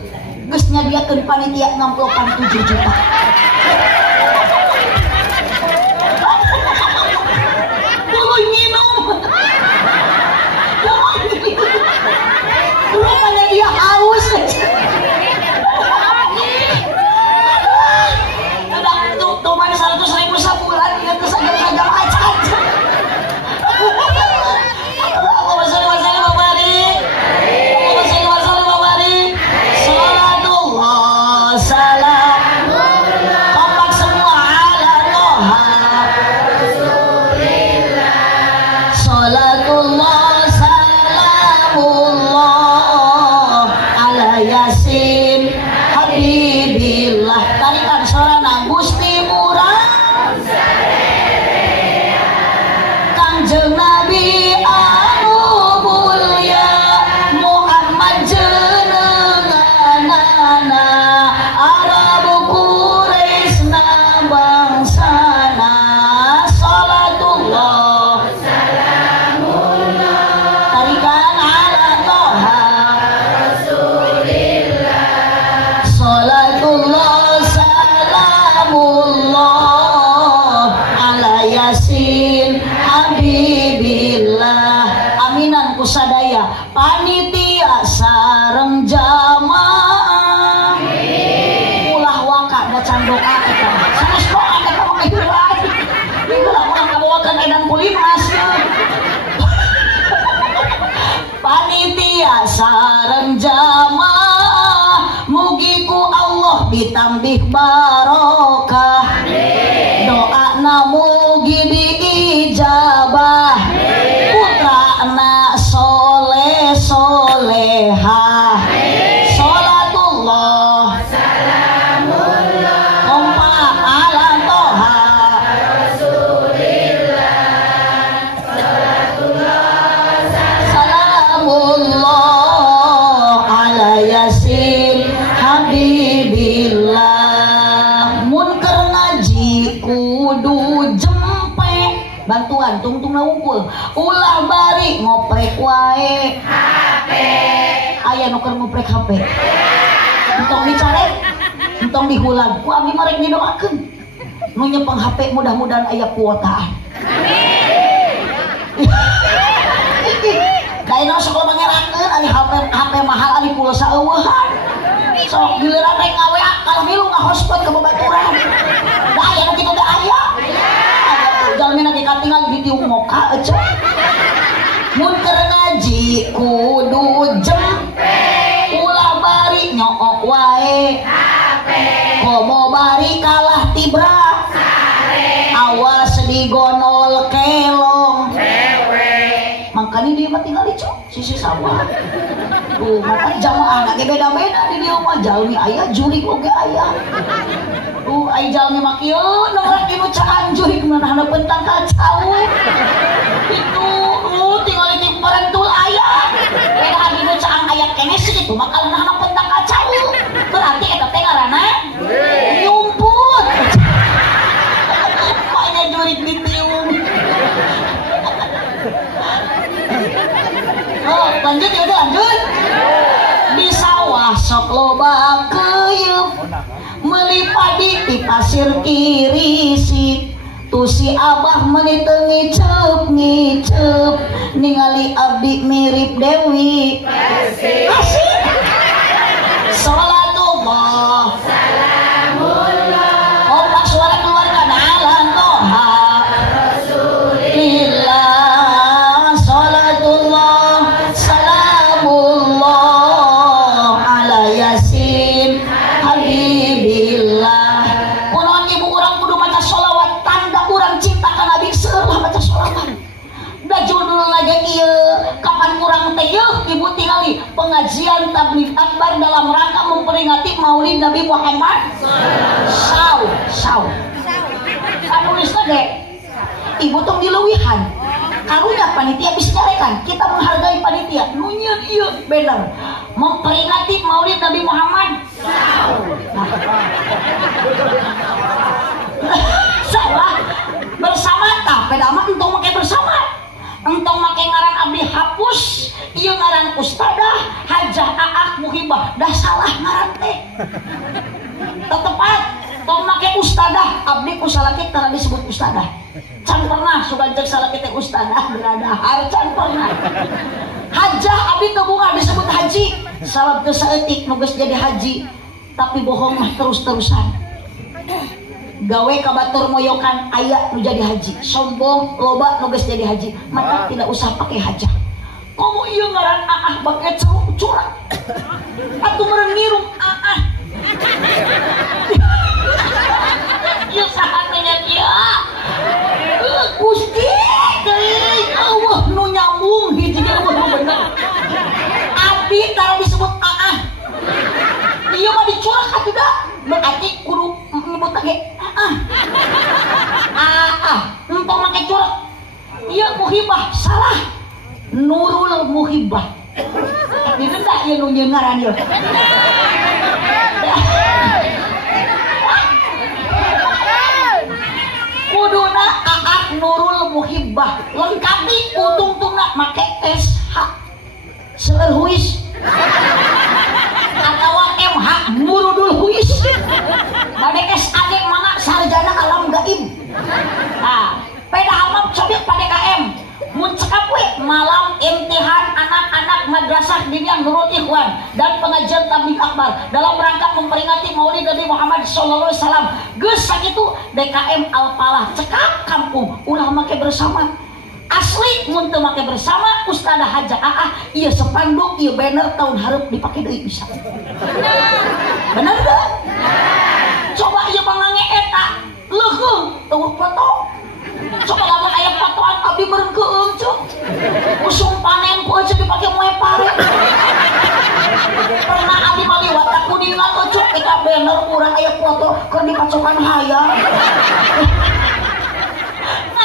Geus nyadiakeun panitia ngamplokan 7 juta. Rupanya dia haus tuh mana 100.000 sebulan dia tuh sajam aja. Allahumma sholli wa sallim wa barik. Allahumma sholli wa sallim wa barik. Salatullah salam. Kompak panitia sareng jamaah ulah waka da can doa eta sanes doa da ka mah heula heula urang kabawakan edan kulimas panitia sareng jamaah mugi ku Allah ditambih barokah doa na mugi diijabah putra na soleh solehah sholatullah kompak ala toha salamullah ala yasin habibillah mun keur ngaji kudu jempe bantuan tungtung naungkul ulah bari ngoprek wae HP aya nu keur ngoprek HP entong dicarek entong dihulang ku abdi marek didoakeun nu nyepeng HP mudah-mudahan aya kuotaan daina sok lo mangerakeun ari HP mahal ari pulsa eueuhan sok giliran rek ngawe kalau milu ngahotspot ke babaturan da aya nu kitu da aya jalmi nanti katingal di tiung moka aja mun keur ngaji kudu jempe ulah bari nyook wae komo bari kalah tibra awas digonol kelong makanya dia mah tinggal di cok sisi sawah tuh makanya jamaah lagi beda-beda di dia mah jalmi aya jurik oge aya ai jalmi mah kieu nomor di caan jurik mana hana pentang kacau itu tinggal di parentul aya beda di caan aya kene sih itu mah kalau hana pentang kacau berarti eta teh ngaranna nyumput banyak jurik di tiung. Oh, lanjut ya udah lanjut. Di sawah sok loba keuyeum meuli padi di pasir kirisi tu si abah meuni teu ngiceup ningali abdi mirip Dewi Asih sholatullah salamullah opak suara keluar ka dalam toha rasulillah sholatullah salamullah ala yasin habibillah kunaon ibu urang kudu maca sholawat tanda urang cinta ka nabi seueur maca sholawat da judul lagi ieu kapan kurang teh ibu tingali pengajian tabligh akbar dalam rangka memperingati maulid Nabi Muhammad saw kanulisna ge ibu tong dileuwihan karunya panitia bisa nyarekan kita menghargai panitia nu nyieun ieu bener memperingati maulid Nabi Muhammad salah bersama tah peda mah entong make bersama entong make ngaran abdi hapus ieu ngaran ustadah hajah aak muhibah dah salah ngaran teh tetepat tong make ustadah abdi ku salaki tara disebut ustadah can pernah sugan cek salaki teh ustadah beradahar can pernah hajah abdi teu bunga disebut haji sabab teu saeutik nu geus jadi haji tapi bohong mah terus-terusan gawe kabatur moyokan aya nu jadi haji sombong loba nu geus jadi haji maka tidak usah pakai hajah komo ieu ngaran aah bake curang atuh meureun ngirum aah ieu saha nya ieu Gusti deui Allah nu nyambung hiji Allah nu bener abdi tara disebut aah ieu mah dicurang atuh da berarti kudu nyebut lagi entong make curang ieu muhibah salah Nurul Muhibah di benda ieu nu nyieun ngaran ieu kuduna aak Nurul Muhibah lengkapi utungtungna make SH seueur huis atawa MH Nurudul Huis bade SAG mangga sarjana alam gaib nah peda hamam cobik pada KM mun cekap we malam imtihan anak-anak madrasah diniyah Nurul Ikhwan dan pengajian tabligh akbar dalam rangka memperingati Maulid Nabi Muhammad sallallahu alaihi wasallam. Geus sakitu DKM Al-Falah cekap kampung ulah make bersama. Asli mun teu make bersama Ustadzah Haja Aah ieu sepanduk ieu banner tahun hareup dipake deui bisa. Bener teu? Coba ieu bangange eta leugeung teu foto. Coba lamun aya fotoan abdi meureun keung cuk. Usum panen ku aja dipake moe pare. Pernah abdi maliwat ka Kuningan cuk eta banner urang aya foto keur dipacokan hayang.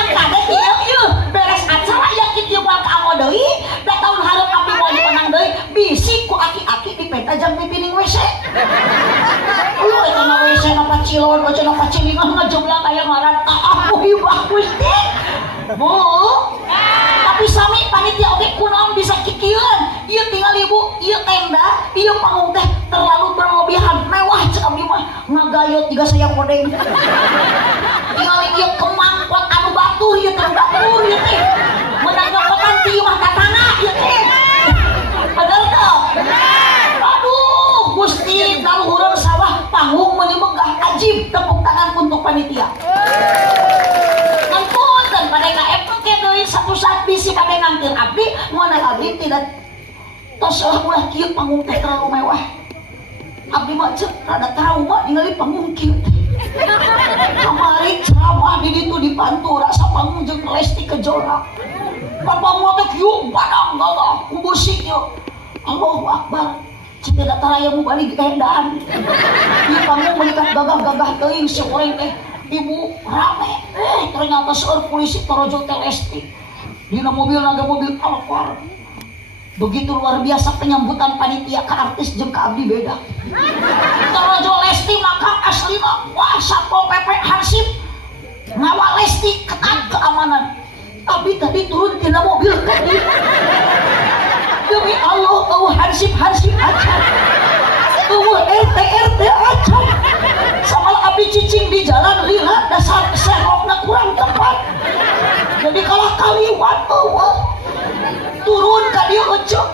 Kade ieu beres acara yang kitu moal ka amo deui da tahun hareup abdi moal dipanang deui bisi ku aki-aki di peta jam pipining WC. Eta mah WC na pacilon aja na pacilingan ngajoblang aya ngaran aku hibah Gusti. Bu. Tapi sami panitia oge kunaon bisa kikieun. Ieu tinggal ibu, ieu tenda, ieu panggung teh terlalu berlebihan mewah cek abdi mah ngagayot tiga sayang kodeng. Tinggal ieu kemang pot anu batur ieu teh dapur ieu teh. Meunang nyokotan ti mah ka tanah ieu teh. Bener teu? Aduh, Gusti kaluhureun sawah panggung meuni megah ajib tepuk tangan untuk panitia. Ampun dan pada KM ke deui satu saat bisi pada ngangkir abdi moal abdi tidak tos ulah kieu panggung teh terlalu mewah. Abdi mah cek rada trauma ningali panggung kieu. Kamari ceramah di ditu di Pantura sapanggung jeung Lesti Kejora. Panggung teh kieu badang gagah ku musik yeuh. Allahu Akbar. Cita datang aya mu balik tendaan. Ieu panggung melikat gagah-gagah teuing si urang teh. Ibu rame. Ternyata seueur polisi torojo teh Lesti. Dina mobil naga mobil Alphard. Begitu luar biasa penyambutan panitia ke artis jeung ka abdi beda. Torojo Lesti maka aslina wah Satpol PP Hansip ngawal Lesti ketat keamanan. Abdi tadi turun tina mobil tadi. Demi Allah, Hansip aja. RT aja. Sama abdi cicing di jalan lihat dasar serokna kurang tepat. Jadi kalah kaliwat turun ka dieu ecek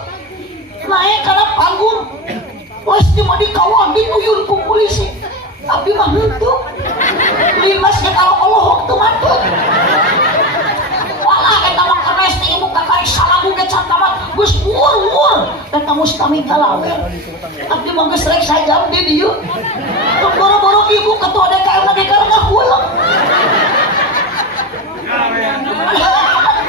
naik kana panggung Lesti mah dikawal dituyun ku polisi abdi mah henteu limas ge kalau Allahok teu mantep walah eta mah ka Lesti ibu kakari salagu ge can tamat geus wur eta mustami galawer abdi mah geus rek sajam di dieu boro-boro ibu ketua DKM dikarengah hueung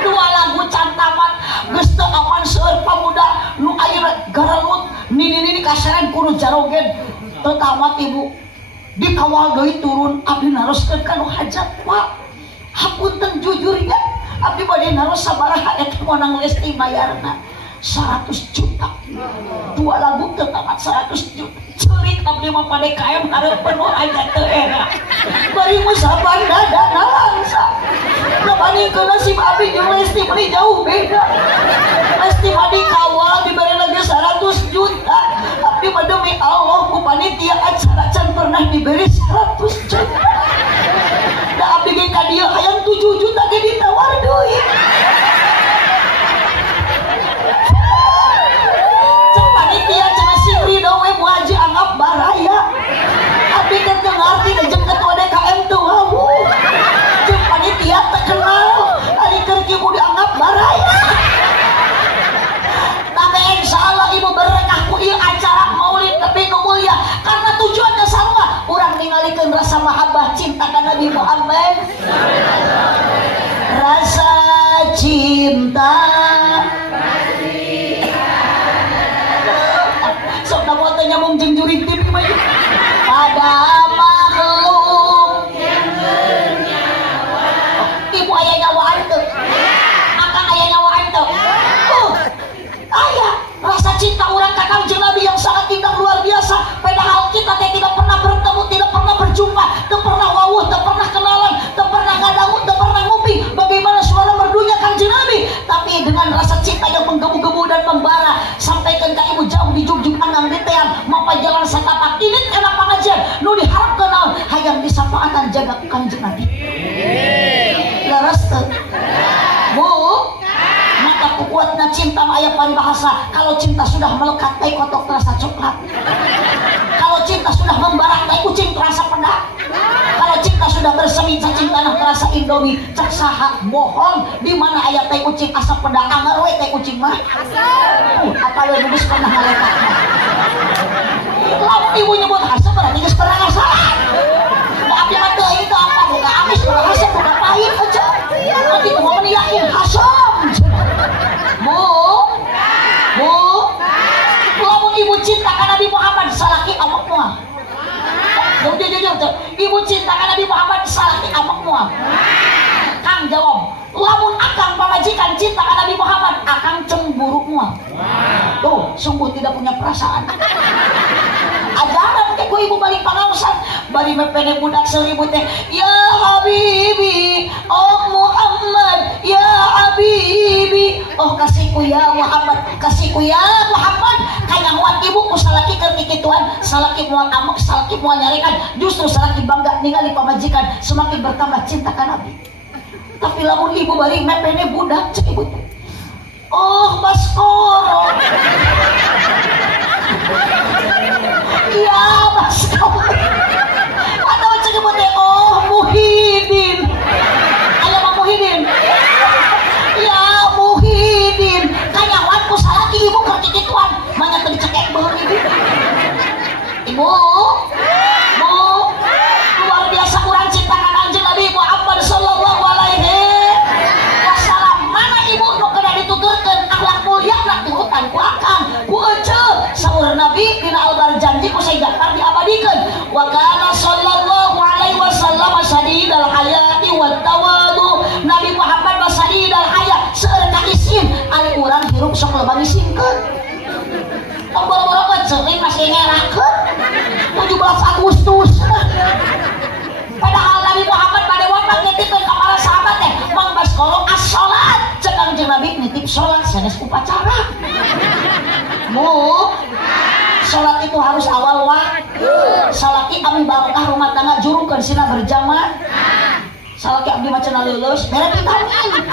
dua lagu cantamat geus teu aman seueur pamuda nu ayeuna garalut nini kaseren kudu jarogen teu tamat ibu dikawal deui turun abdi naroskeun ka nu hajat Pak hapunten jujur ya abdi bade naros sabaraha eta monang Lesti bayarna 100 juta dua lagu teu tamat 100 juta ceurik abdi mah pada KM hareup penuh aja teu era bari musaban dada nalangsa nabandingkeun nasib abdi jeung Lesti bari jauh beda Lesti mah dikawal diberi lagi 100 juta abdi mah demi Allah ku panitia acara can pernah diberi 100 juta da abdi ge ka dieu hayang 7 juta ge ditawar deui cek panitia cenah si Ridho we muaji anggap baraya abdi teh teu ngarti jeung ketua DKM teu hawu jeung panitia teu kenal ari keur kieu dianggap baraya tapi insyaallah ibu berkah ku ieu acara Maulid Nabi nu mulia karena tujuannya sama urang ningalikeun rasa mahabbah cinta ka Nabi Muhammad rasa cinta sok na foto nyambung jeung juri TV mah pada makhluk yang bernyawa ibu aya nyawaan teu akang aya nyawaan teu aya rasa cinta urang ka Kanjeng Nabi yang sangat indah luar biasa padahal kita tidak pernah bertemu tidak pernah berjumpa tidak pernah wawuh tidak pernah kenalan tidak pernah ngadangu tidak pernah ngopi bagaimana suara merdunya Kanjeng Nabi tapi dengan rasa cinta yang menggebu-gebu dan membara sampaikan ke ibu jauh di Jugjug anang di teang mapa jalan satapak ini kena pengajian nu diharap kenal hayang disapaatan jaga Kanjeng Nabi laras teu bu cinta mah aya paribahasa. Kalau cinta sudah melekat teh kotok terasa coklat. Kalau cinta sudah membara teh kucing terasa pedak. Kalau cinta sudah bersemi cacing tanah terasa indomie. Cak saha bohong di mana aya teh kucing asa pedak anggar we teh kucing mah. Apa lu geus pernah ngalekat. Lamun ibu nyebut asa berarti geus pernah ngasaan. Abdi mah teuing teu apa boga amis boga hasem boga pahit aja. Abdi teh mau yakin hasem. Bu, lamun ibu cinta ka Nabi Muhammad salaki amok moal. Jujur, ibu cinta ka Nabi Muhammad salaki amok moal. Kang jawab, lamun akang pamajikan cinta ka Nabi Muhammad, akang cemburu moal. Tuh, sungguh tidak punya perasaan. Ajaran teh ku ibu balik pangaosan, bari mepene budak 1000 teh. Ya Habibi, oh Muhammad, ya Habibi. Oh kasihku ya Muhammad, kasihku ya Muhammad. Kanyahuan ibu ku salaki keur kikituan, salaki moal amuk, salaki moal nyarekan. Justru salaki bangga ningali pamajikan, semakin bertambah cinta ka Nabi. Tapi lamun ibu bari mepene budak cek ibu teh. Oh Baskoro. Iya Baskoro. Atau cek ibu teh oh Muhyiddin. Aya mah Muhyiddin. Ya Muhyiddin. Kanyawan ku salaki ibu keur kikituan, manya teu dicekek beung ibu. Ibu. Bu. Luar biasa urang cinta ka Kanjeng Nabi Muhammad sallallahu alaihi wasallam. Mana ibu nu kena dituturkeun akhlak mulia nak dihutan ku akang, ku ece. Saur Nabi dina albar janji ku Sayyidatar diabadikeun. Wa kana sallallahu alaihi wasallam sadidal hayati wat tawadu. Nabi Muhammad mah sadidal hayat, seueur ka isin ari urang hirup sok loba ngisingkeun. Tong boro-boro mah ceuring masih ngerakeun. 17 Agustus. Padahal Nabi Muhammad pada wafat nitipkeun ka para sahabat teh, Mang Baskoro as-sholat. Cek Kanjeng Nabi nitip sholat sanes upacara. Bu, sholat itu harus awal waktu. Salaki abdi barokah rumah tangga jurukeun sina berjamaah. Salaki abdi mah cenah leuleus, bere vitamin.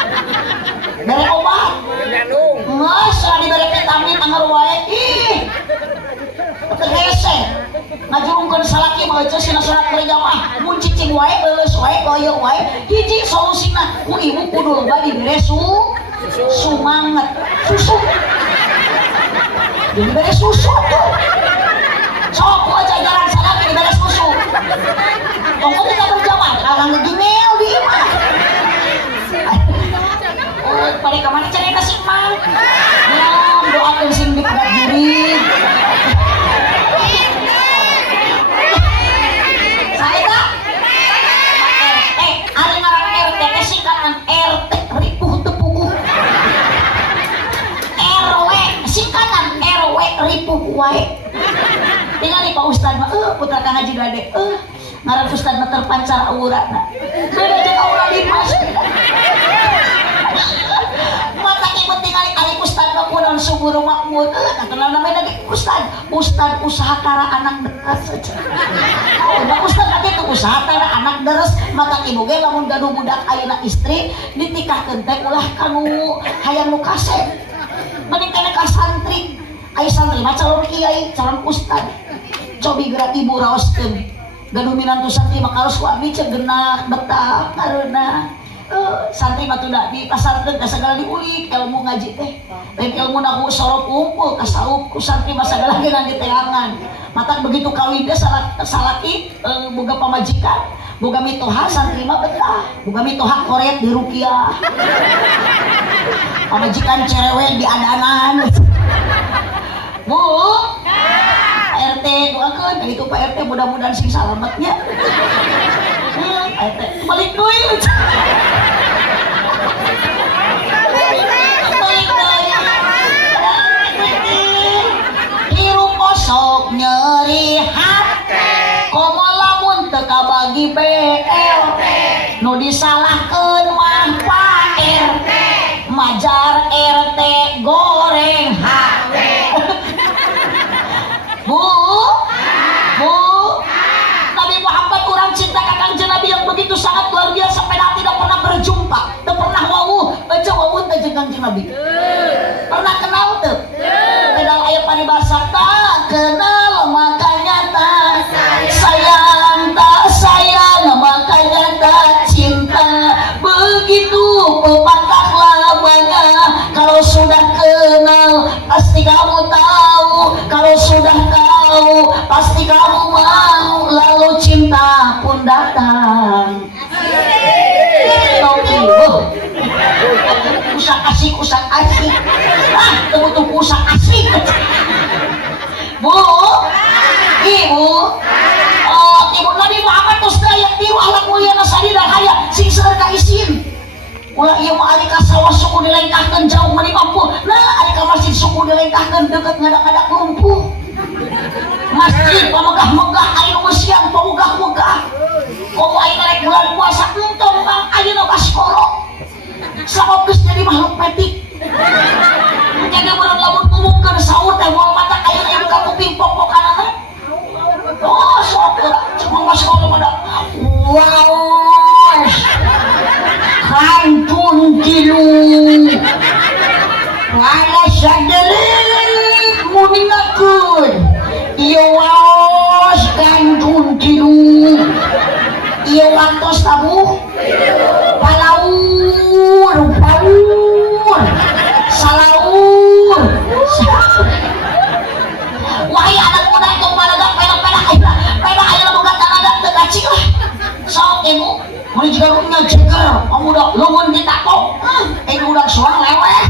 Bere obat. Geus dibere vitamin anggar wae. Ih. Teu hese. Ngajurungkeun salaki mah ece sina salat berjamaah. Mun cicing wae leuleus wae goyeuh wae. Hiji solusina ku ibu kudu loba dibere sumanget. Susu. Diberi susu tuh. Sok ku aja jalan salaki diberi susu. Tongkol tidak berjamaah, alang ngegimel di imah. Oh, pada kemana cari nasi mang? Belum doakan sing di padat juri. Saya tak? RT, ada ngaran RT, singkatan RT, ripuh tepuh. RW, singkatan RW, ripuh wae. Tinggal nih Pak Ustad mah, putra Kang Haji Gade, ngaran Ustad mah terpancar aurana. Beda jeung aura Dimas. Mata ibu tinggal ari Ustad mah kunaon subur makmur. Kenal namanya lagi Ustad usaha tara anak dekat saja. Oh, Ustad tadi itu usaha tara anak deres. Mata ibu ge lamun gaduh budak ayeuna istri ditikahkeun teh ulah kanu hayang nu kasep. Mending kena ka santri. Ai santri mah calon kiai, calon ustad. Cobi gerak ibu raoskeun. Gaduh minantu santri mah karos ku abdi ceuk genah betah kareuna. Santri mah teu da di pasarkeun ka sagala diulik ilmu ngaji teh. Lain ilmu naku sorok unggul ka saup ku santri mah sagala geuna diteangan. Matak begitu kawin teh salaki boga pamajikan, boga mitoha santri mah betah. Boga mitoha koret di rukiah. Pamajikan cerewet di adanan. Bu, Pak RT doakeun begitu Pak RT mudah-mudahan sing salametnya. RT balik duit. Balik duit. Hirup osok nyeri hate. Komo lamun teu kabagi BLT. Nu disalahkeun mah Pak RT. Majar RT goreng HP. Bu, Nabi Muhammad kurang cinta ka Kanjeng Nabi yang begitu sangat luar biasa, padahal tidak pernah berjumpa, tidak pernah wawuh, baca wawuh teh jeung Kanjeng Nabi. Pernah datang. Ibu usak asik tunggu usak asik. Bu, ibu ibu nabi Muhammad tos daya tiru ahlak mulia nasari dan haya sing seueur ka isin ulah ieu mah ari ka sawah suku dilengkahkeun jauh meni mampu nah ari ka masjid suku dilengkahkeun deukeut ngadak-ngadak lumpuh masjid pamegah-megah aya nu siang pamegah-megah komo aya rek bulan puasa entong Kang ayeuna baskoro sabab geus jadi makhluk metik jadi bener lamun ngumumkeun saur teh moal mata aya buka kuping pok-pokanana oh sok cuma baskoro pada wow kantun tilu wala sadelik muningakeun ieu waos kantun tilu ieu wantos tabuh palaur salaur wahai anak muda itu malaga pedak aya boga tanaga teu gacik lah sok ibu mun juga punya jeger pemuda lumun ditato udah soang leweh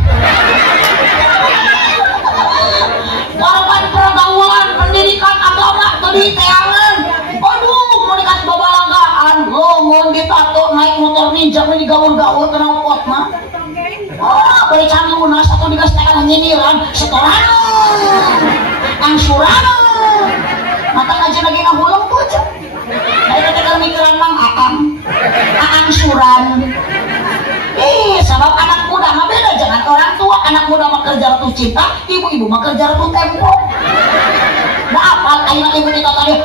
korban pergaulan pendidikan agama tadi teangan aduh mau dikat babalanggaan lumun ditato naik motor ninja ini gaul-gaul kena pot mah beri canggih lunas atau digas tekan nyindiran setoran angsuran mata ngaji lagi ngahulang tuh aja dari ketika mikiran mang aang suran sabab anak muda mah beda jangan orang tua anak muda mah kerja ratu cinta ibu-ibu mah kerja ratu tempo nah apal ayeuna ibu kita tadi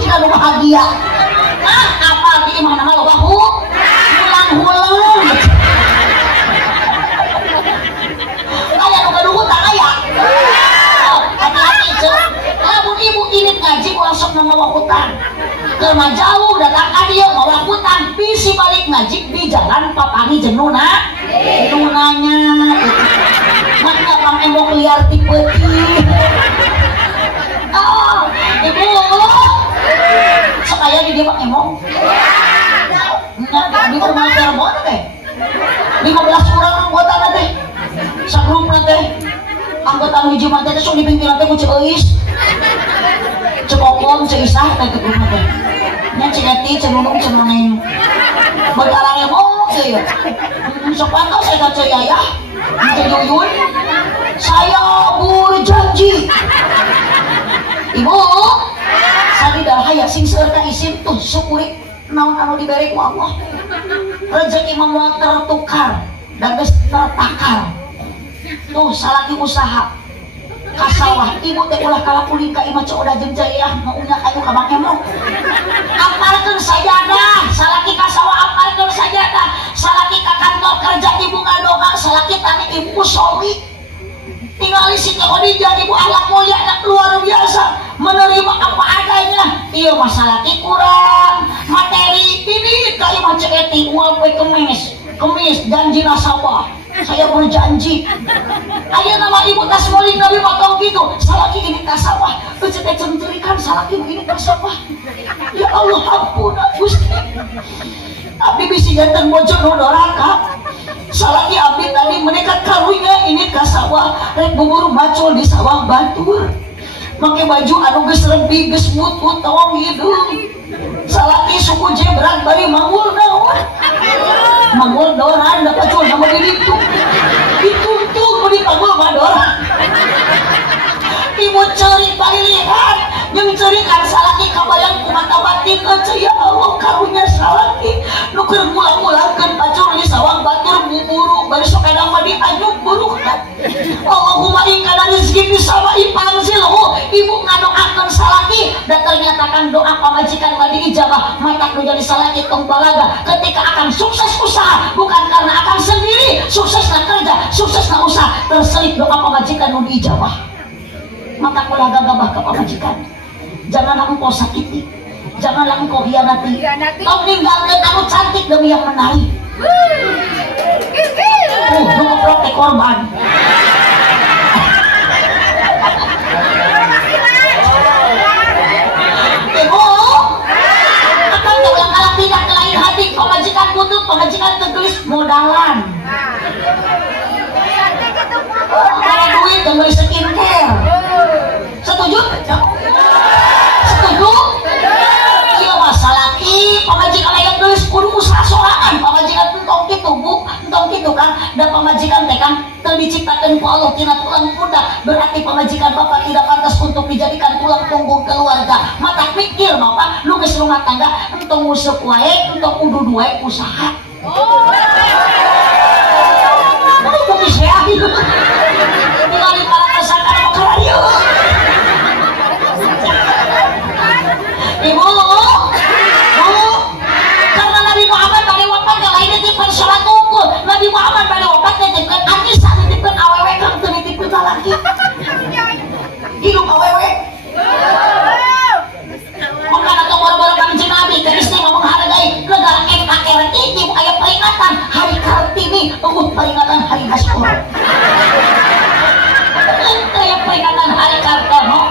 jika lu bahagia apal di mana mah lo bahu hulang aya nu gaduhut tak aya hati-hati cek lamun ibu irit ngaji langsung ngomong hutang kemah jauh datang ka dieu mawa hutang bisi balik ngaji di jalan papani jeung nunanya maknya pang embok liar ti peuting ibu sekaya di dia pang embok di rumah terbon teh 15 orang anggota teh sagrup teh anggota hiji mah teh sok dipimpinan teh ku Ceu Eis Ceu Kokong Ceu Isah teh teh grup teh nya Ceu Eti Ceu Nunung Ceu Noneng bari alang emo teh ya sok pantos saya Ceu Yayah Ceu Yuyun saya berjanji ibu sadidah haya sing seueur ka isin tuh syukuri naon anu dibere ku Allah rezeki mah moal tertukar dan geus tertakar tuh salaki usaha ka sawah ibu teh ulah kalapulin ka imah coda jeung jayah ngeunya kayu ka Bang Emok apalkeun sajadah salaki ka sawah apalkeun sajadah salaki ka kantor kerja ibu ngadoga salaki tani ibu sori tinggali si Khadijah ibu ahlak mulia yang luar biasa menerima apa adanya iya masalahnya kurang materi ini kayak macam eti uang kue kemis janji nasabah saya berjanji ayo nama ibu tas moling nabi potong gitu salaki ini kasabah kecete centerikan salaki ini kasabah ya Allah ampun Gusti abdi bisi jantan bojor doraka salaki abdi tadi menekat karunya ini kasabah rek bubur macul di sawah batur pakai baju anu geus leumpih geus mut-mut tawang hidung salaki suku jebrak bari mangul naon mangul doran da pacul nama diditu dituntun mu dipagul madoran ibu ceri bari lihat yang cerikan salaki kabayang kumata batin ya Allah karunya salaki nu keur mulang-mulangkeun pacul di sawang batur buburu bari sok kadang mah dianyuk burukan Allahumma ingkana rizki bisama ipangzilhu ibu ngadoakeun salaki dan ternyata kan doa pamajikan mah diijabah matak nu jadi salaki tong balaga ketika akan sukses usaha bukan karena akan sendiri suksesna kerja suksesna usaha terselip doa pamajikan nu diijabah maka kula gagabah ke pamajikan janganlah engkau sakiti janganlah engkau hianati kau ninggalkan anu cantik demi yang menarik lu ngeprok korban ibu pamajikan tertulis modalan. Karena duit tertulis skincare. Setuju? Setuju? Iya masalah pamajikan yang tulis kudu usaha sorangan. Pamajikan entong gitu bu, entong gitu kan. Dan pamajikan teh kan diciptakan ku Allah tina tulang pundak. Berarti pamajikan bapak tidak pantas untuk dijadikan tulang punggung keluarga. Mata pikir bapak, lu geus rumah tangga entong usep wae, entong udud wae usaha. Aduh bukti saya gitu. Tinggal di para kesakar makalah yuk. Ibu, karena Nabi Muhammad pada wafat yang lain dititipkan sholat unggul. Nabi Muhammad pada wafat dititipkan Anissa, dititipkan awewe kan dititipkan lagi. Hidup awewe. Maka atau boro-boro kanjeng Nabi, ke istri mau menghargai negara NKRI, ibu ayat peringatan Hari Kartini, peringatan Hari Nasional. Ayat peringatan Hari Kartono.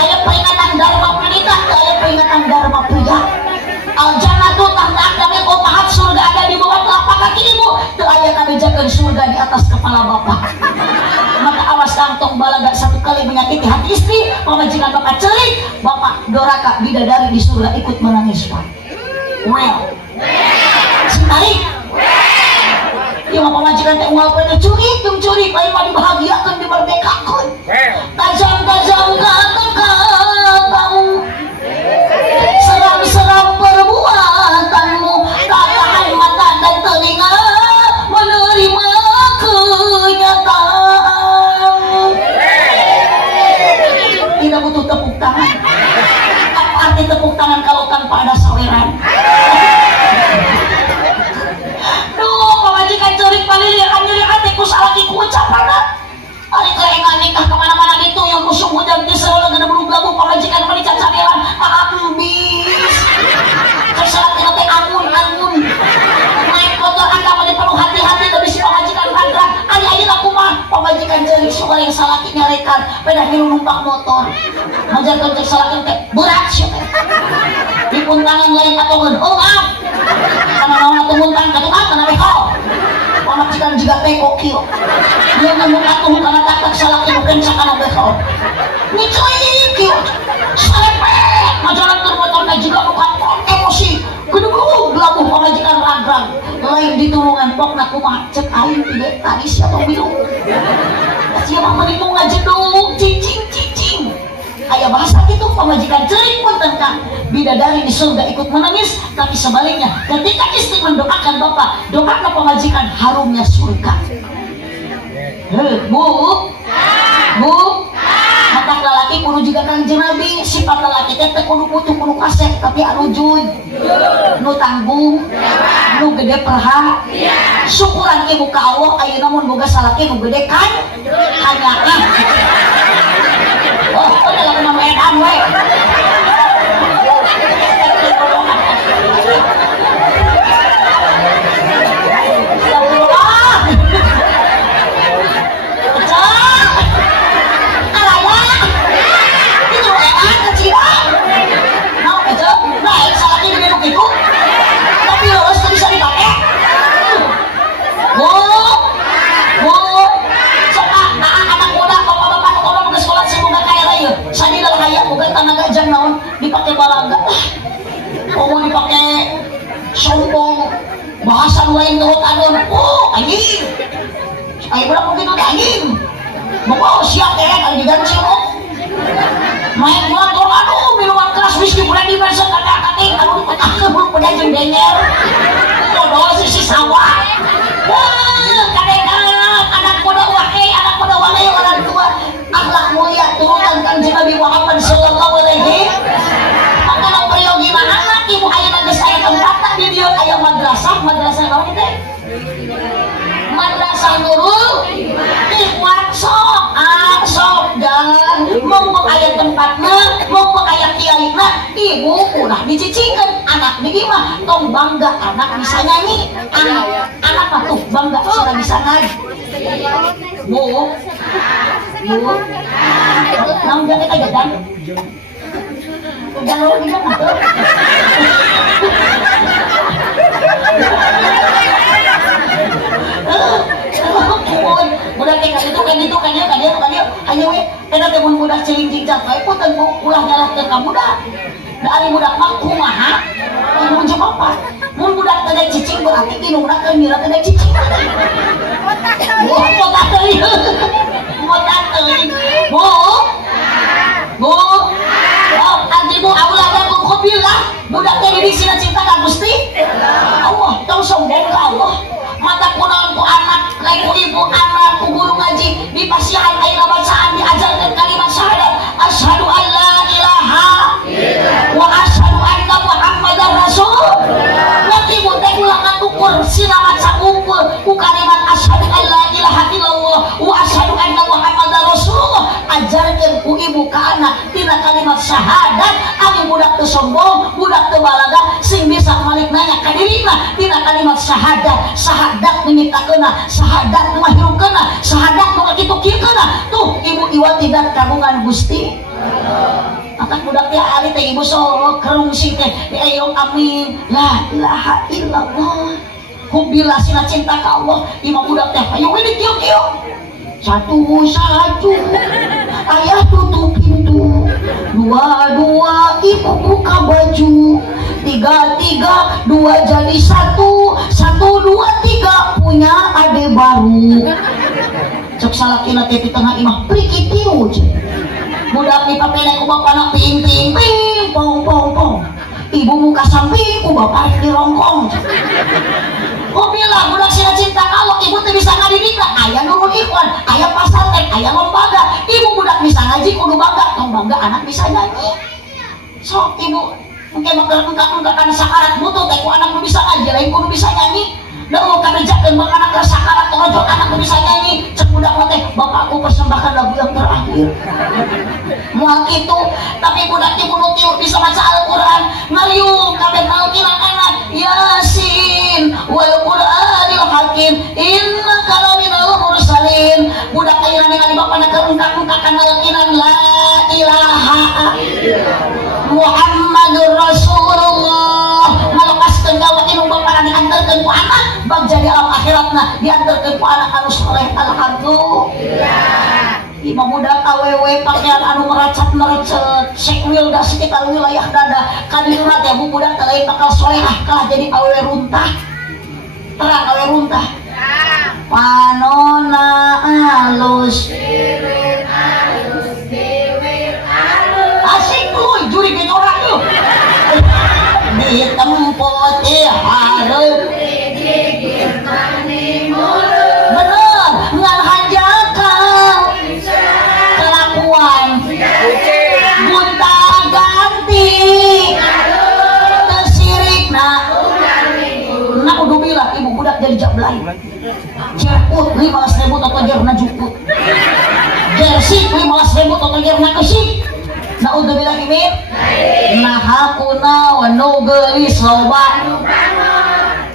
Ayat peringatan Dharma Pranita, ayat peringatan Dharma Priya. Al-Jannatu tahta aqdamil ummahat, surga ada di bawah telapak kaki ibu. Teu aya kabejakeun surga di atas kepala bapak. Maka awas kantong balaga satu kali menyakiti hati istri, pamajikan bapak celik, bapak doraka bidadari di surga ikut menangis pak. Well, sekali. Iya mah pamajikan teh unggal peuh curi, lain mah dibahagiakeun, dimerdekakeun. Tajam-tajam kata-katamu, seram-seram perbuatanmu, tak tahan mata dan telinga menerima kenyataan. Tidak butuh tepuk tangan. Apa arti tepuk tangan kalau tanpa ada saweran? Duh, pamajikan cerik paliliran nyeri hati ku salaki ku ucapan. Ari kerengan nikah kemana-mana gitu yang musuh hujan di seolah gede belum labu pamajikan menicat camelan ambis. Tersalah tina teh angun naik motor anda meni perlu hati-hati tapi si pamajikan randran ari aku mah pamajikan cerik suka yang salaki nyarekan pedah milu numpak motor ngajarkan cek salaki teh berat sih teh dipun tangan lain katogeun oh maaf karena naon atuh tangan katukan kana beho pamajikan jiga teko kieu dia ngomong atuh kana tak salaki bukan sakana beho ni cuy kieu sarepet ngajarankeun motorna jiga bukan emosi kudu labuh pamajikan ragrang lain ditulungan pokna kumaha cek aing tidak tadi siapa minum siapa menipu ngajeduk cicing aya bahasa gitu pamajikan cerik pun tentang bidadari di surga ikut menangis tapi sebaliknya ketika istri mendoakan bapak doakan pamajikan harumnya surga. Bu mata lalaki kudu juga kanjeng Nabi sifat lalaki teh kudu putu kudu kasep tapi anu jujur nu tanggung nu gede perha syukuran ibu ka Allah ayeuna mun boga salaki nu gede kan kanyakan oh ada lagu nama edan we dipakai balaga mau dipakai sombong bahasa lain turut adon anjing ayo berapa begitu anjing bawa siap kalau diganti main motor aduh minuman keras whisky brandy masa kata-kata aduh belum pernah jengdenyer modal si sawah kadang-kadang anak muda wakai orang tua akhlak mulia turutan kanjeng Nabi Muhammad sallallahu alaihi maka priyogi mana anak ibu ayah geus aya tempat di dieu aya madrasah naon teh madrasah Nurul Ikhwan sok jangan mumpung aya tempatna mumpung aya kiaina ibu ulah dicicingkeun anak niki mah tong bangga anak bisa nyanyi anak mah tuh bangga sudah bisa ngaji bu namun jangan kita jajan jangan lo tidak ayo we eta teh mun budak cilincing jatuh punten ulah nyalahkeun ka budak da ari budak mah kumaha mun jeung apa mun budak teh cicing berarti kinungna teh mira teh cicing motak teuing motak teuing bu bu oh antimu aulada kubillah budak teh didik sina cinta ka Gusti Allah tong sombong ka Allah mata kunaon ku anak lain ku ibu anak ku guru ngaji di pasihan ayeuna bacaan diajarkeun kalimat syahadat asyhadu an la ilaha wa asyhadu anna muhammadar rasul nanti teh ulah ngatukur sina maca unggul ku kalimat asyhadu an la ilaha illallah wa asyhadu anna muhammadar rasulullah ajarkeun ku ibu ka anak tina kalimat syahadat anu budak teu sombong budak teu balaga sing bisa malik nanya ka dirina tina kalimat syahadat syahadat nu nyiptakeunna syahadat nu mahirupkeunna syahadat nu kitu-kitukeunna tuh ibu iwa tidak kagungan Gusti akan budak teh ali teh ibu sok kerungsing teh diayong amin la ilaha illallah hubbillah sina cinta ka Allah imam budak teh ayo we dikieu-kieu satu ayah tutup pintu dua ibu buka baju tiga dua jadi satu dua tiga punya ade baru cek salakina teh di tengah imah prikitiu budak dipapene ku bapana ping pong ibu muka samping ku bapak di rongkong kok bilang budak sina cinta kalau ibu tuh bisa ngadidik ayah nurul ikhwan ayah pasantren ayah lembaga ibu budak bisa ngaji kudu bangga tong bangga anak bisa nyanyi sok ibu mungkin engkak kan sakarat butuh teh ku anak nu bisa ngaji lain kudu bisa nyanyi da mau karejakeun bang anak ke sakarat ojok anak nu bisa nyanyi cek budak mah teh bapakku persembahkan lagu yang terakhir moal kitu tapi budak ibu nu tiur bisa maca Al-Qur'an ngariung kabeh nalkin anak Yasin wal Qur'anil hakim innaka laminal mursalin budak ayeuna ningali bapana keungkak-ungkakan nalkinan la ilaha Muhammadur Rasulullah ngalokaskeun gawe inu bapana dianterkeun ku anak bag jadi alam akhiratna dianterkeun ku anak anu saleh alhamdulillah imam budak awewe pakaian anu meracet sekwil da sekitar wilayah dada kadina teh bu budak teh lain bakal solehah kalah jadi awewe runtah terang awewe runtah panona alus diwir alus asik tuh juri ge orang yuk di tempat hareup digigir mani mulut bener ngan hanjakal kelakuan gunta ganti tersirik nak udah bilang ibu budak jadi jablay jerput 15.000 atau jerna juput jersey 15.000 atau jerna kesik nah udah bilang ini nah hakuna wanu gelis loba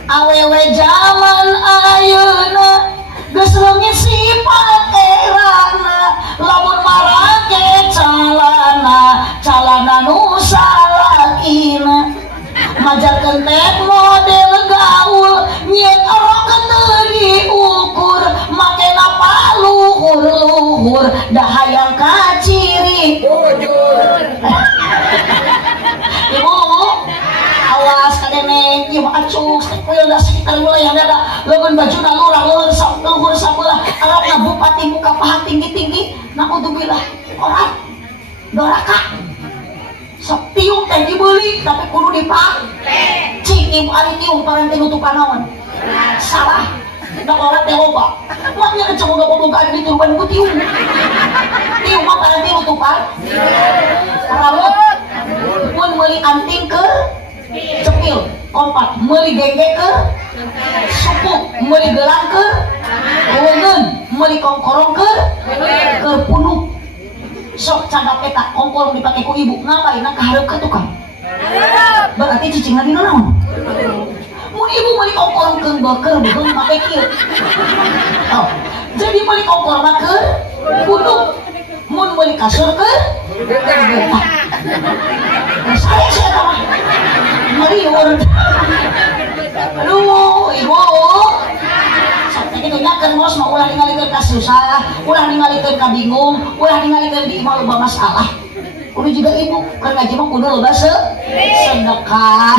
awewe zaman ayeuna geus leungit sifat erana lamun marake calana nu salakina majarkeun teh model gaul nyeun orokeun teu diukur makena paluhur dah hayang kaciri bujur ibu awas kadene ieu acuk sakuil da sekitar wilayah dada lamun bajuna lurah luhur sabelah arabna bupati buka paha tinggi-tinggi naudzubillah orang doraka sok tiung teh dibeli tapi kudu dipake cing ibu ari tiung paranti nutupan naon salah da orang teh loba maknya keceng boga-bogaan di turban ku tiung mah paranti nutupan rambut mun meuli anting ke cepil kompak meuli gengge ke suku meuli gelang ke leungeun meuli kongkorong ke punuk sok cadap eta kongkorong dipake ku ibu ngapain kahareup ka tukang berarti cicingna dina naon mun ibu meuli kongkorong keun beukeur beung make kieu oh jadi meuli kongkorong mah keur punuk mun meuli kasur keur saya mah meliur aduh ibu sampai gitu nyaker mos mau ulah ningali ke kasusah ulah ningalikeun ka bingung, ulah ningalikeun di imah loba masalah. Kudu juga ibu, keur ngaji mah kudu loba sedekah.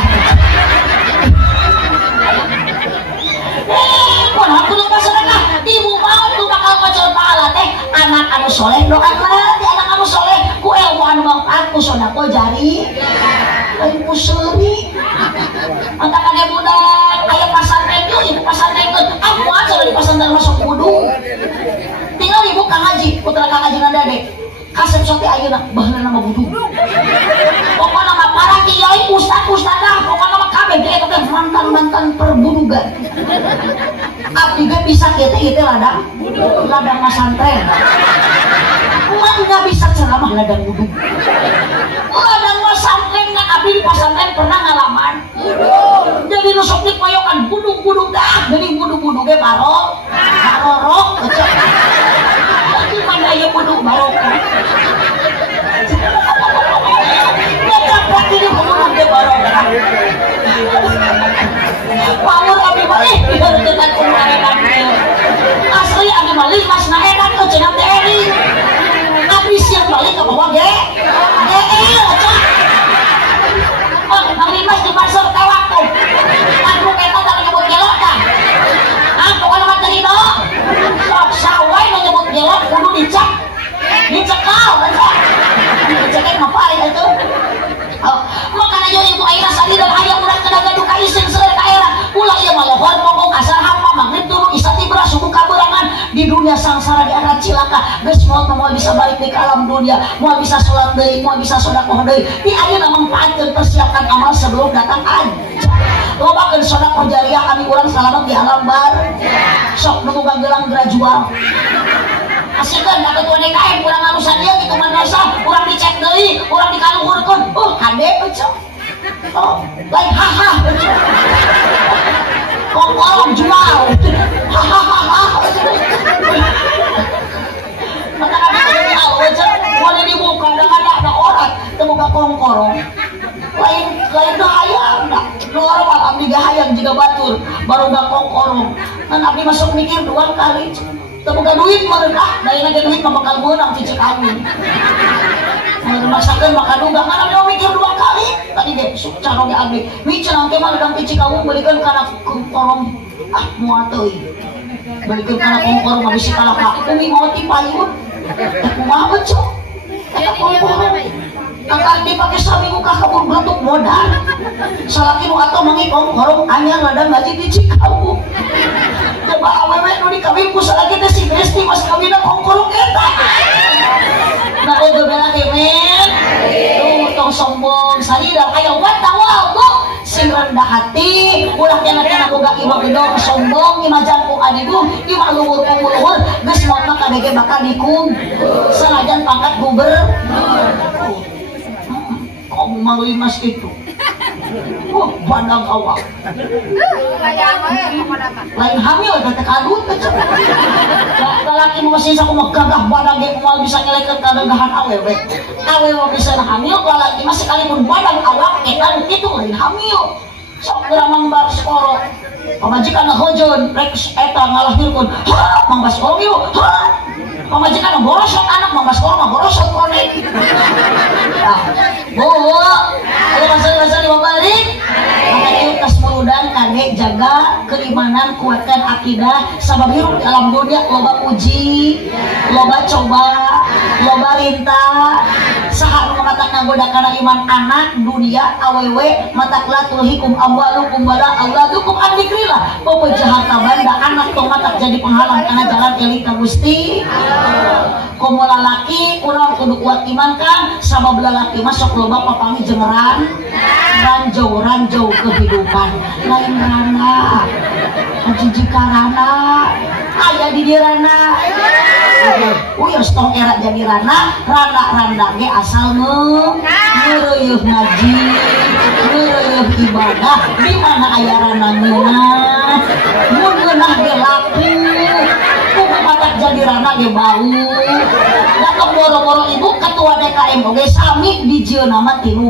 Kunaon kudu loba sedekah? Ibu mau tuh bakal ngocel pahala teh anak anu soleh doakeun di anak anu soleh ku ilmu anu manfaat ku sedekah jari. Lain ku seuri. Mata kade budak aya pasantren yuk ibu pasantrenkeun. Aku aja di pasantren masuk kudu. Tinggal ibu ka ngaji, putra ka ngaji nandade. Kasep sote ayeuna baheula nama budu. Pokona mah para kiai ustad-ustadah, pokona mah kabeh ge eta teh mantan-mantan perbudugan. Abdi ge bisa kieu teh ladang masantren. Uang nggak bisa ceramah ladang budu. Ladang masantren nggak abdi di pasantren pernah ngalaman. Jadi nusuk dikoyokan budu-budu dah, jadi budu-budu ge barorok. Jadi mana ya budu barokah. Dapat ini budu ge barokah. Pawur abdi malih dihareukeun umur edan. Asli abdi malih mas naedan ke cenah teh eri. Abdi siang balik ke bawah ge. Cak. Oh, abdi mas di pasar teh waktu. Aku eta teh nyebut gelok dah. Ah, pokona mah teu dino. Sok sawai nu nyebut gelok kudu dicek. Dicekal aja. Dicekek ngapain itu? Oh, makanya yo ibu ayeuna sadina hayang urang kada gaduh ka isin seueur ka era. Ulah ieu mah lohor pokok asal hapa magrib turu isya tibra subuh kaberangan di dunia sangsara di akhirat cilaka. Geus moal moal bisa balik deui ka alam dunia, moal bisa salat deui, moal bisa sedekah deui. Di ayeuna mangpaatkeun persiapkan amal sebelum datang ajal. Lobakeun sedekah jariah kami urang salamet di alam barzah. Sok nu boga gelang gradual. Asikeun da ketua DKM urang ngarusan dia gitu madrasah, urang dicek deui, urang dikaluhurkeun. Hade pecah. Oh, lain haha. Kongkorong jual. Hahaha. Maka kami jual aja, boleh dibuka dengan ada orang, terbuka kongkorong. Lain hayang, normal abdi hayang juga batur, baru gak kongkorong. Dan abdi masuk mikir 2 kali. Terbuka duit mereka, dari lagi duit membekal menang cici kami. Masakan makan udah kan abdi mikir 2 kali. Tadi deh, cara ge abdi. Mikir nanti mah ledang cici kamu belikan karena kongkorong muat euy. Belikan karena kongkorong mah bisi kalah ka umi mau ti payun. Kumaha beco? Eta kongkorong. Kakak dipakai saminggu ka kabur batuk modal. Salaki nu atuh mangi kongkorong anyar ladang gaji di Cikampek. Coba awewe nu dikawin ku salaki teh si Besti pas kawinna kongkorong eta. Nah udah bela kemen. Tuh tong sombong salira aya watawal tuh sing rendah hati ulah kena boga imah gedong sombong imah jangkung adigung imah luhur geus moal mah kadege bakal dikung sanajan pangkat gubernur. Kamu malu mas itu. Bandang awak. Lain hamil kata kadut. Lalaki masih aku mah gagah badang ge moal bisa nyelekeun kadagahan awewe. Awewe bisa hamil lalaki mah sekalipun badang awak edan kitu lain hamil. Sok geramang baskoro. Pamajikan hojon rek eta ngalahirkeun. Ha, Mang Baskoro ieu. Ha. Pamajikan borosot anak Mang Baskoro mah borosot konek. Bu, ada masalah-masalah di balik. Makanya tas muludan kade jaga keimanan, kuatkan akidah. Sabab hirup dalam dunia loba uji, loba coba, loba rintah. Sahar mata nggoda kana iman anak dunia awewe matakla tulhikum amwalukum wala auladukum an dzikrillah. Pepejahan banda anak tong matak jadi penghalang kana jalan elit ka Gusti. Komo lalaki urang kudu kuat iman kan sabab lalaki masuk loba papangi jeung ranjau kehidupan lain rana jijikarana aya di dirana uyos tong era jadi rana ge asal ngeureuh ngaji ngeureuh ibadah di mana aya rana ngeunah mun ngeunah ge laku kudu matak jadi rana ge bau datang boro-boro ibu ketua DKM oge sami dijieuna mah tilu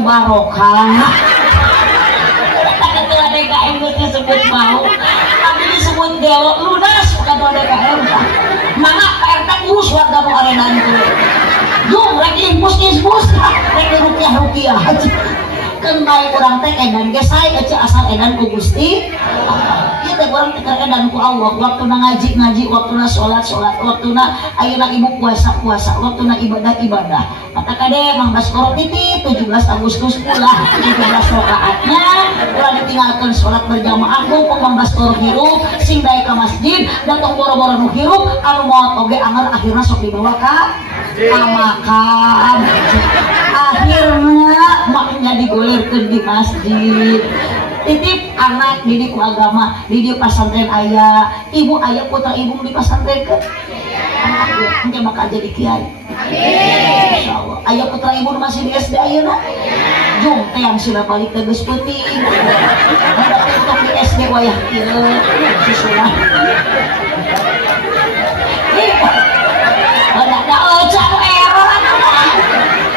barokah. Ketua DKM disebut bau, tapi disebut gelo lunas ketua DKM. warga nu arenanku jung rek impus rek rupiah kan baik orang teh edan ge sae asal edan ku Gusti kita orang teh edan ku Allah waktu ngaji waktu sholat waktu ayeuna ibu puasa waktu ibadah kata kade Mang Baskoro titip 17 Agustus ulah 17 rakaatnya ulah ditinggalkan sholat berjamaah mumpung Mang Baskoro hirup sing daek ka masjid datang boro-boro nu hirup anu moal oge anger akhirna sok dibawa ka makam akhirnya maknya digolirkeun di masjid titip anak didik ku agama di pasantren ayah ibu ayah putra ibu di pasantren ke anak mungkin bakal jadi kiai insyaallah ayah putra ibu masih di SD ayeuna jung teh yang sudah balik ke geus peuting untuk di SD wayah kieu susulan ada jauh error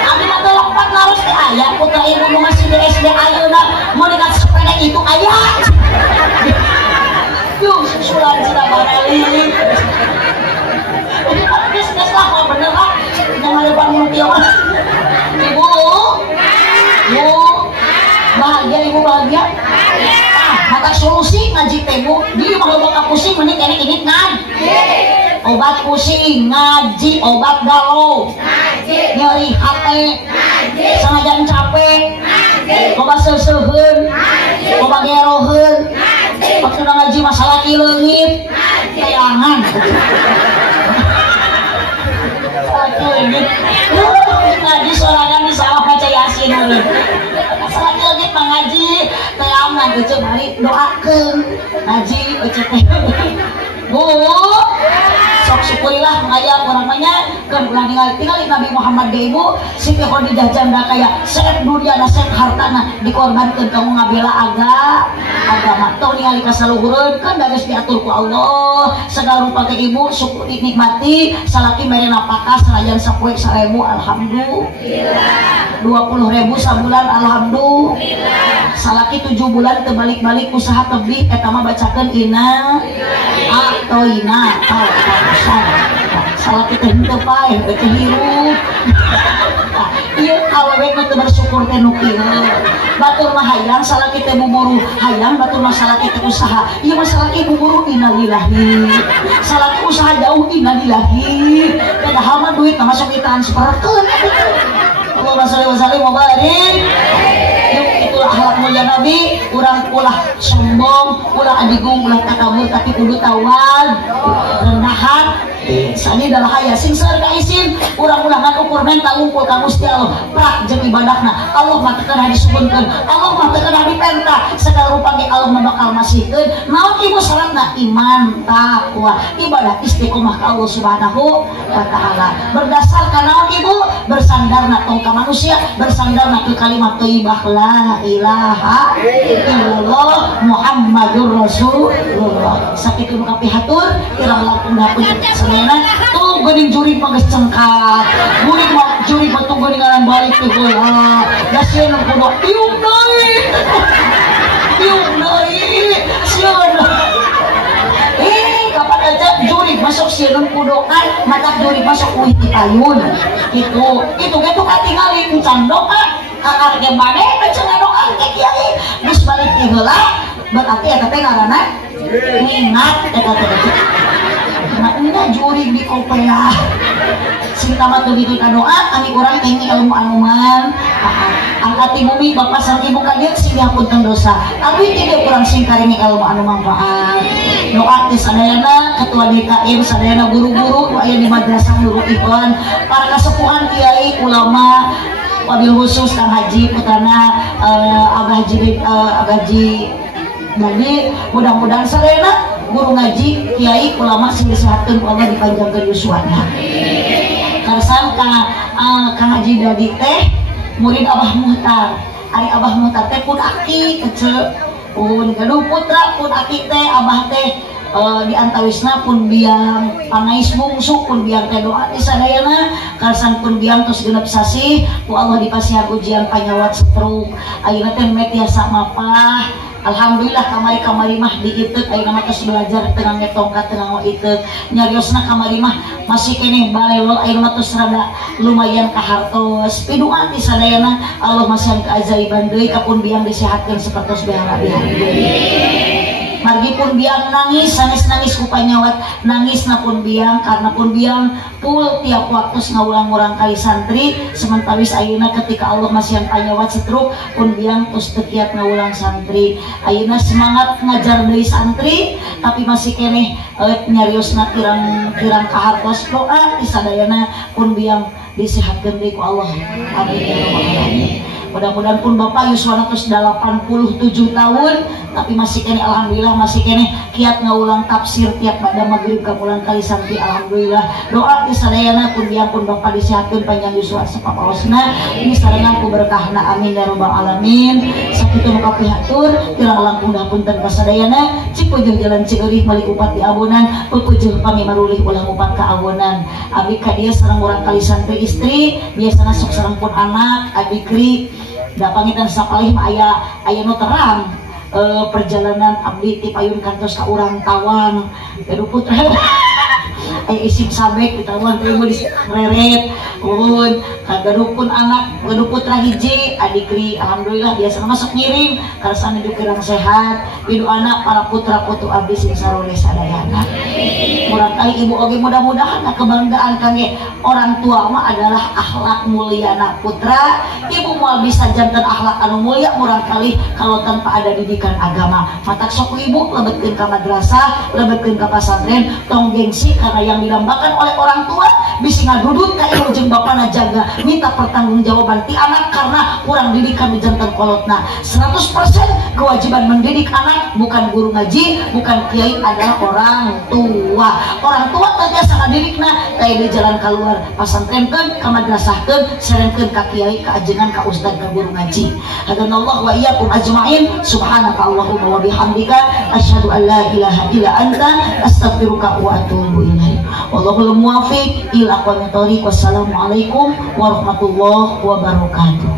abi mah teu lompat larus teh aya putra ibu nu masih di SD ayeuna mau dikasih sepeda itu aya yuk susulan sudah bareli geus lah kok bener lah jangan depan mulut dia mah ibu bahagia ibu bahagia mata solusi ngaji teh bu di mah loba pusing mending ini ngan obat pusing ngaji obat galau nyeri hate sangajan capek loba seuseheun loba geroheun waktu ngaji masalah di leungit tayangan ngaji sorangan di sawah baca yasin masalah di leungit mah ngaji tayangan ece bari doakeun ngaji ece teh bu sok syukurilah mengayang orang banyak kan ulah tinggal Nabi Muhammad ge ibu Siti Khadijah janda kaya sep dunia na sep hartana dikorbankeun kamu ngabela agama tong ningali kasaluhureun kan da geus diatur ku Allah segala rupa teh ibu syukur nikmati salaki mere napakah sanajan sapoe 1000 alhamdulillah 20.000 sabulan alhamdulillah salaki 7 bulan teu balik-balik usaha tebih eta mah bacakeun ina atoina salah kita henteu paeh teh hirup ieu awewe teu bersyukur teh nu kieu batur mah hayang salah kita buburu hayang batur mah salah kita usaha ieu mah salah kita buburu innalillahi salah kita usaha jauh innalillahi padahal mah duit mah masuk itaan seperkeun Allahumma sholli wa sallim wa barik itulah akhlak mulia Nabi urang ulah sombong ulah adigung ulah takabur tapi kudu tawad rendahan sani adalah haya sing seur ka isin urang ulah ngakukur menta ngumpul ka Gusti Allah prak jeung ibadahna Allah mah teu kana disebutkeun Allah mah teu kana dipenta segala rupa ge Allah mah bakal masihkeun naon ibu syaratna iman takwa ibadah istiqomah ka Allah Subhanahu wa taala berdasarkan naon ibu bersandarna tong ka manusia bersandarna ke kalimat thayyibah la ilaha illallah Muhammadur Rasulullah sakitu kapihatur kirang langkung dapun sebenarnya tuh geuning juri mah geus cengkat geuning mah juri mah tuh geuningan balik teh heula da sieun kudu tiung deui sieun kapan aja juri masuk sieun kudu kan matak juri masuk uih ti payun itu katingali encan doa kakak ge mane encan doa ke kiai geus balik ti heula berarti eta teh ngaranna ingat eta teh nah ini juri di kopea sing tamat begitu doa kami orang tinggi ilmu anuman angkat bumi bapak sang ibu kadir sing dihampunkeun dosa tapi tidak kurang sing karingi ilmu anu manfaat doa teh sadayana ketua DKM sadayana guru-guru aya di madrasah Nurul Ikhwan para kasepuhan kiai ulama wabil khusus Kang Haji putrana Abah Haji jadi mudah-mudahan sadayana guru ngaji kiai ulama sing disehatkeun ku Allah dipanjangkeun yuswana karsan Kang Haji Dadi teh murid Abah Muhtar ari Abah Muhtar teh pun aki kecil pun gaduh putra pun aki teh Abah teh di antawisna pun biang pangais bungsu pun biang teh doa di sadayana karsan pun biang tos genep sasi ku Allah dipasihan ujian panyawat stroke ayeuna teh meh tiasa mapah Alhamdulillah kamari mah diitet ayeuna mah tos belajar teu ngetongkat teu ngaitet nyariosna kamari mah masih keneh balelol ayeuna mah tos rada lumayan kahartos pidoa ti sadayana Allah masih keajaiban deui kapun biang disehatkeun sapertos behara margi pun biang nangis sanes nangis ku panyawat nangis na pun biang karena pun biang pul tiap waktu ngaulang-ulang kali santri sementara ayeuna ketika Allah masih yang panyawat setruk pun biang terus tekiat ngaulang santri ayeuna semangat ngajar deui santri tapi masih keneh nyariosna kirang kahartos doa di sadayana pun biang disehatkeun deui ku Allah amin ya rabbal alamin. Mudah-mudahan pun Bapak yuswana terus 87 tahun tapi masih kene alhamdulillah masih kene kiat ngaulang tafsir tiap pada maghrib kamulang kali santri alhamdulillah doa di sadayana pun biang pun Bapak disehatkeun panjang yuswa sapapaosna ini sarengan ku berkahna amin ya rabbal alamin sakitu nu kapihatur tirang langkung punten ka sadayana cipujuh jalan Cigeurih balik upat di abonan pupujuh pami marulih ulah upat ka abonan abdi ka dieu sareng urang kali santri istri biasana sok sareng pun anak abdi kri da pangitan sapalih mah aya nu terang perjalanan abdi ti payun kantos ka urang tawang aduh putra aya isim sabek di tawang teh geus reret ulun gadukun anak gaduh putra hiji adikri alhamdulillah biasa masuk ngiring karesana dukirang sehat pidu anak para putra putu abdi sing saroleh sadayana murang kali ibu oge mudah-mudahan kebanggaan kangge orang tua mah adalah akhlak mulia anak putra ibu moal bisa jantan akhlak anu mulia murang kali kalau tanpa ada didikan agama matak sok ibu lebetkeun ka madrasah lebetkeun ka pasantren tong gengsi karena yang dilambangkan oleh orang tua bisi ngadudut ka ilmu jeung bapana jaga minta pertanggungjawaban ti anak karena kurang didikan jantan kolotna 100% kewajiban mendidik anak bukan guru ngaji bukan kiai adalah orang tua terbiasa ngadidikna kayak di jalan keluar pasantrenkeun ka madrasahkeun serengkeun ka kiai ka ajengan ka ustad ka guru ngaji hadanallahu wa iyyakum ajmain subhanaka allahumma wa bihamdika asyhadu an la ilaha illa anta astaghfiruka wa atubu ilaik wallahul muwaffiq ila aqwamit thoriq wassalamu alaikum warahmatullahi wabarakatuh.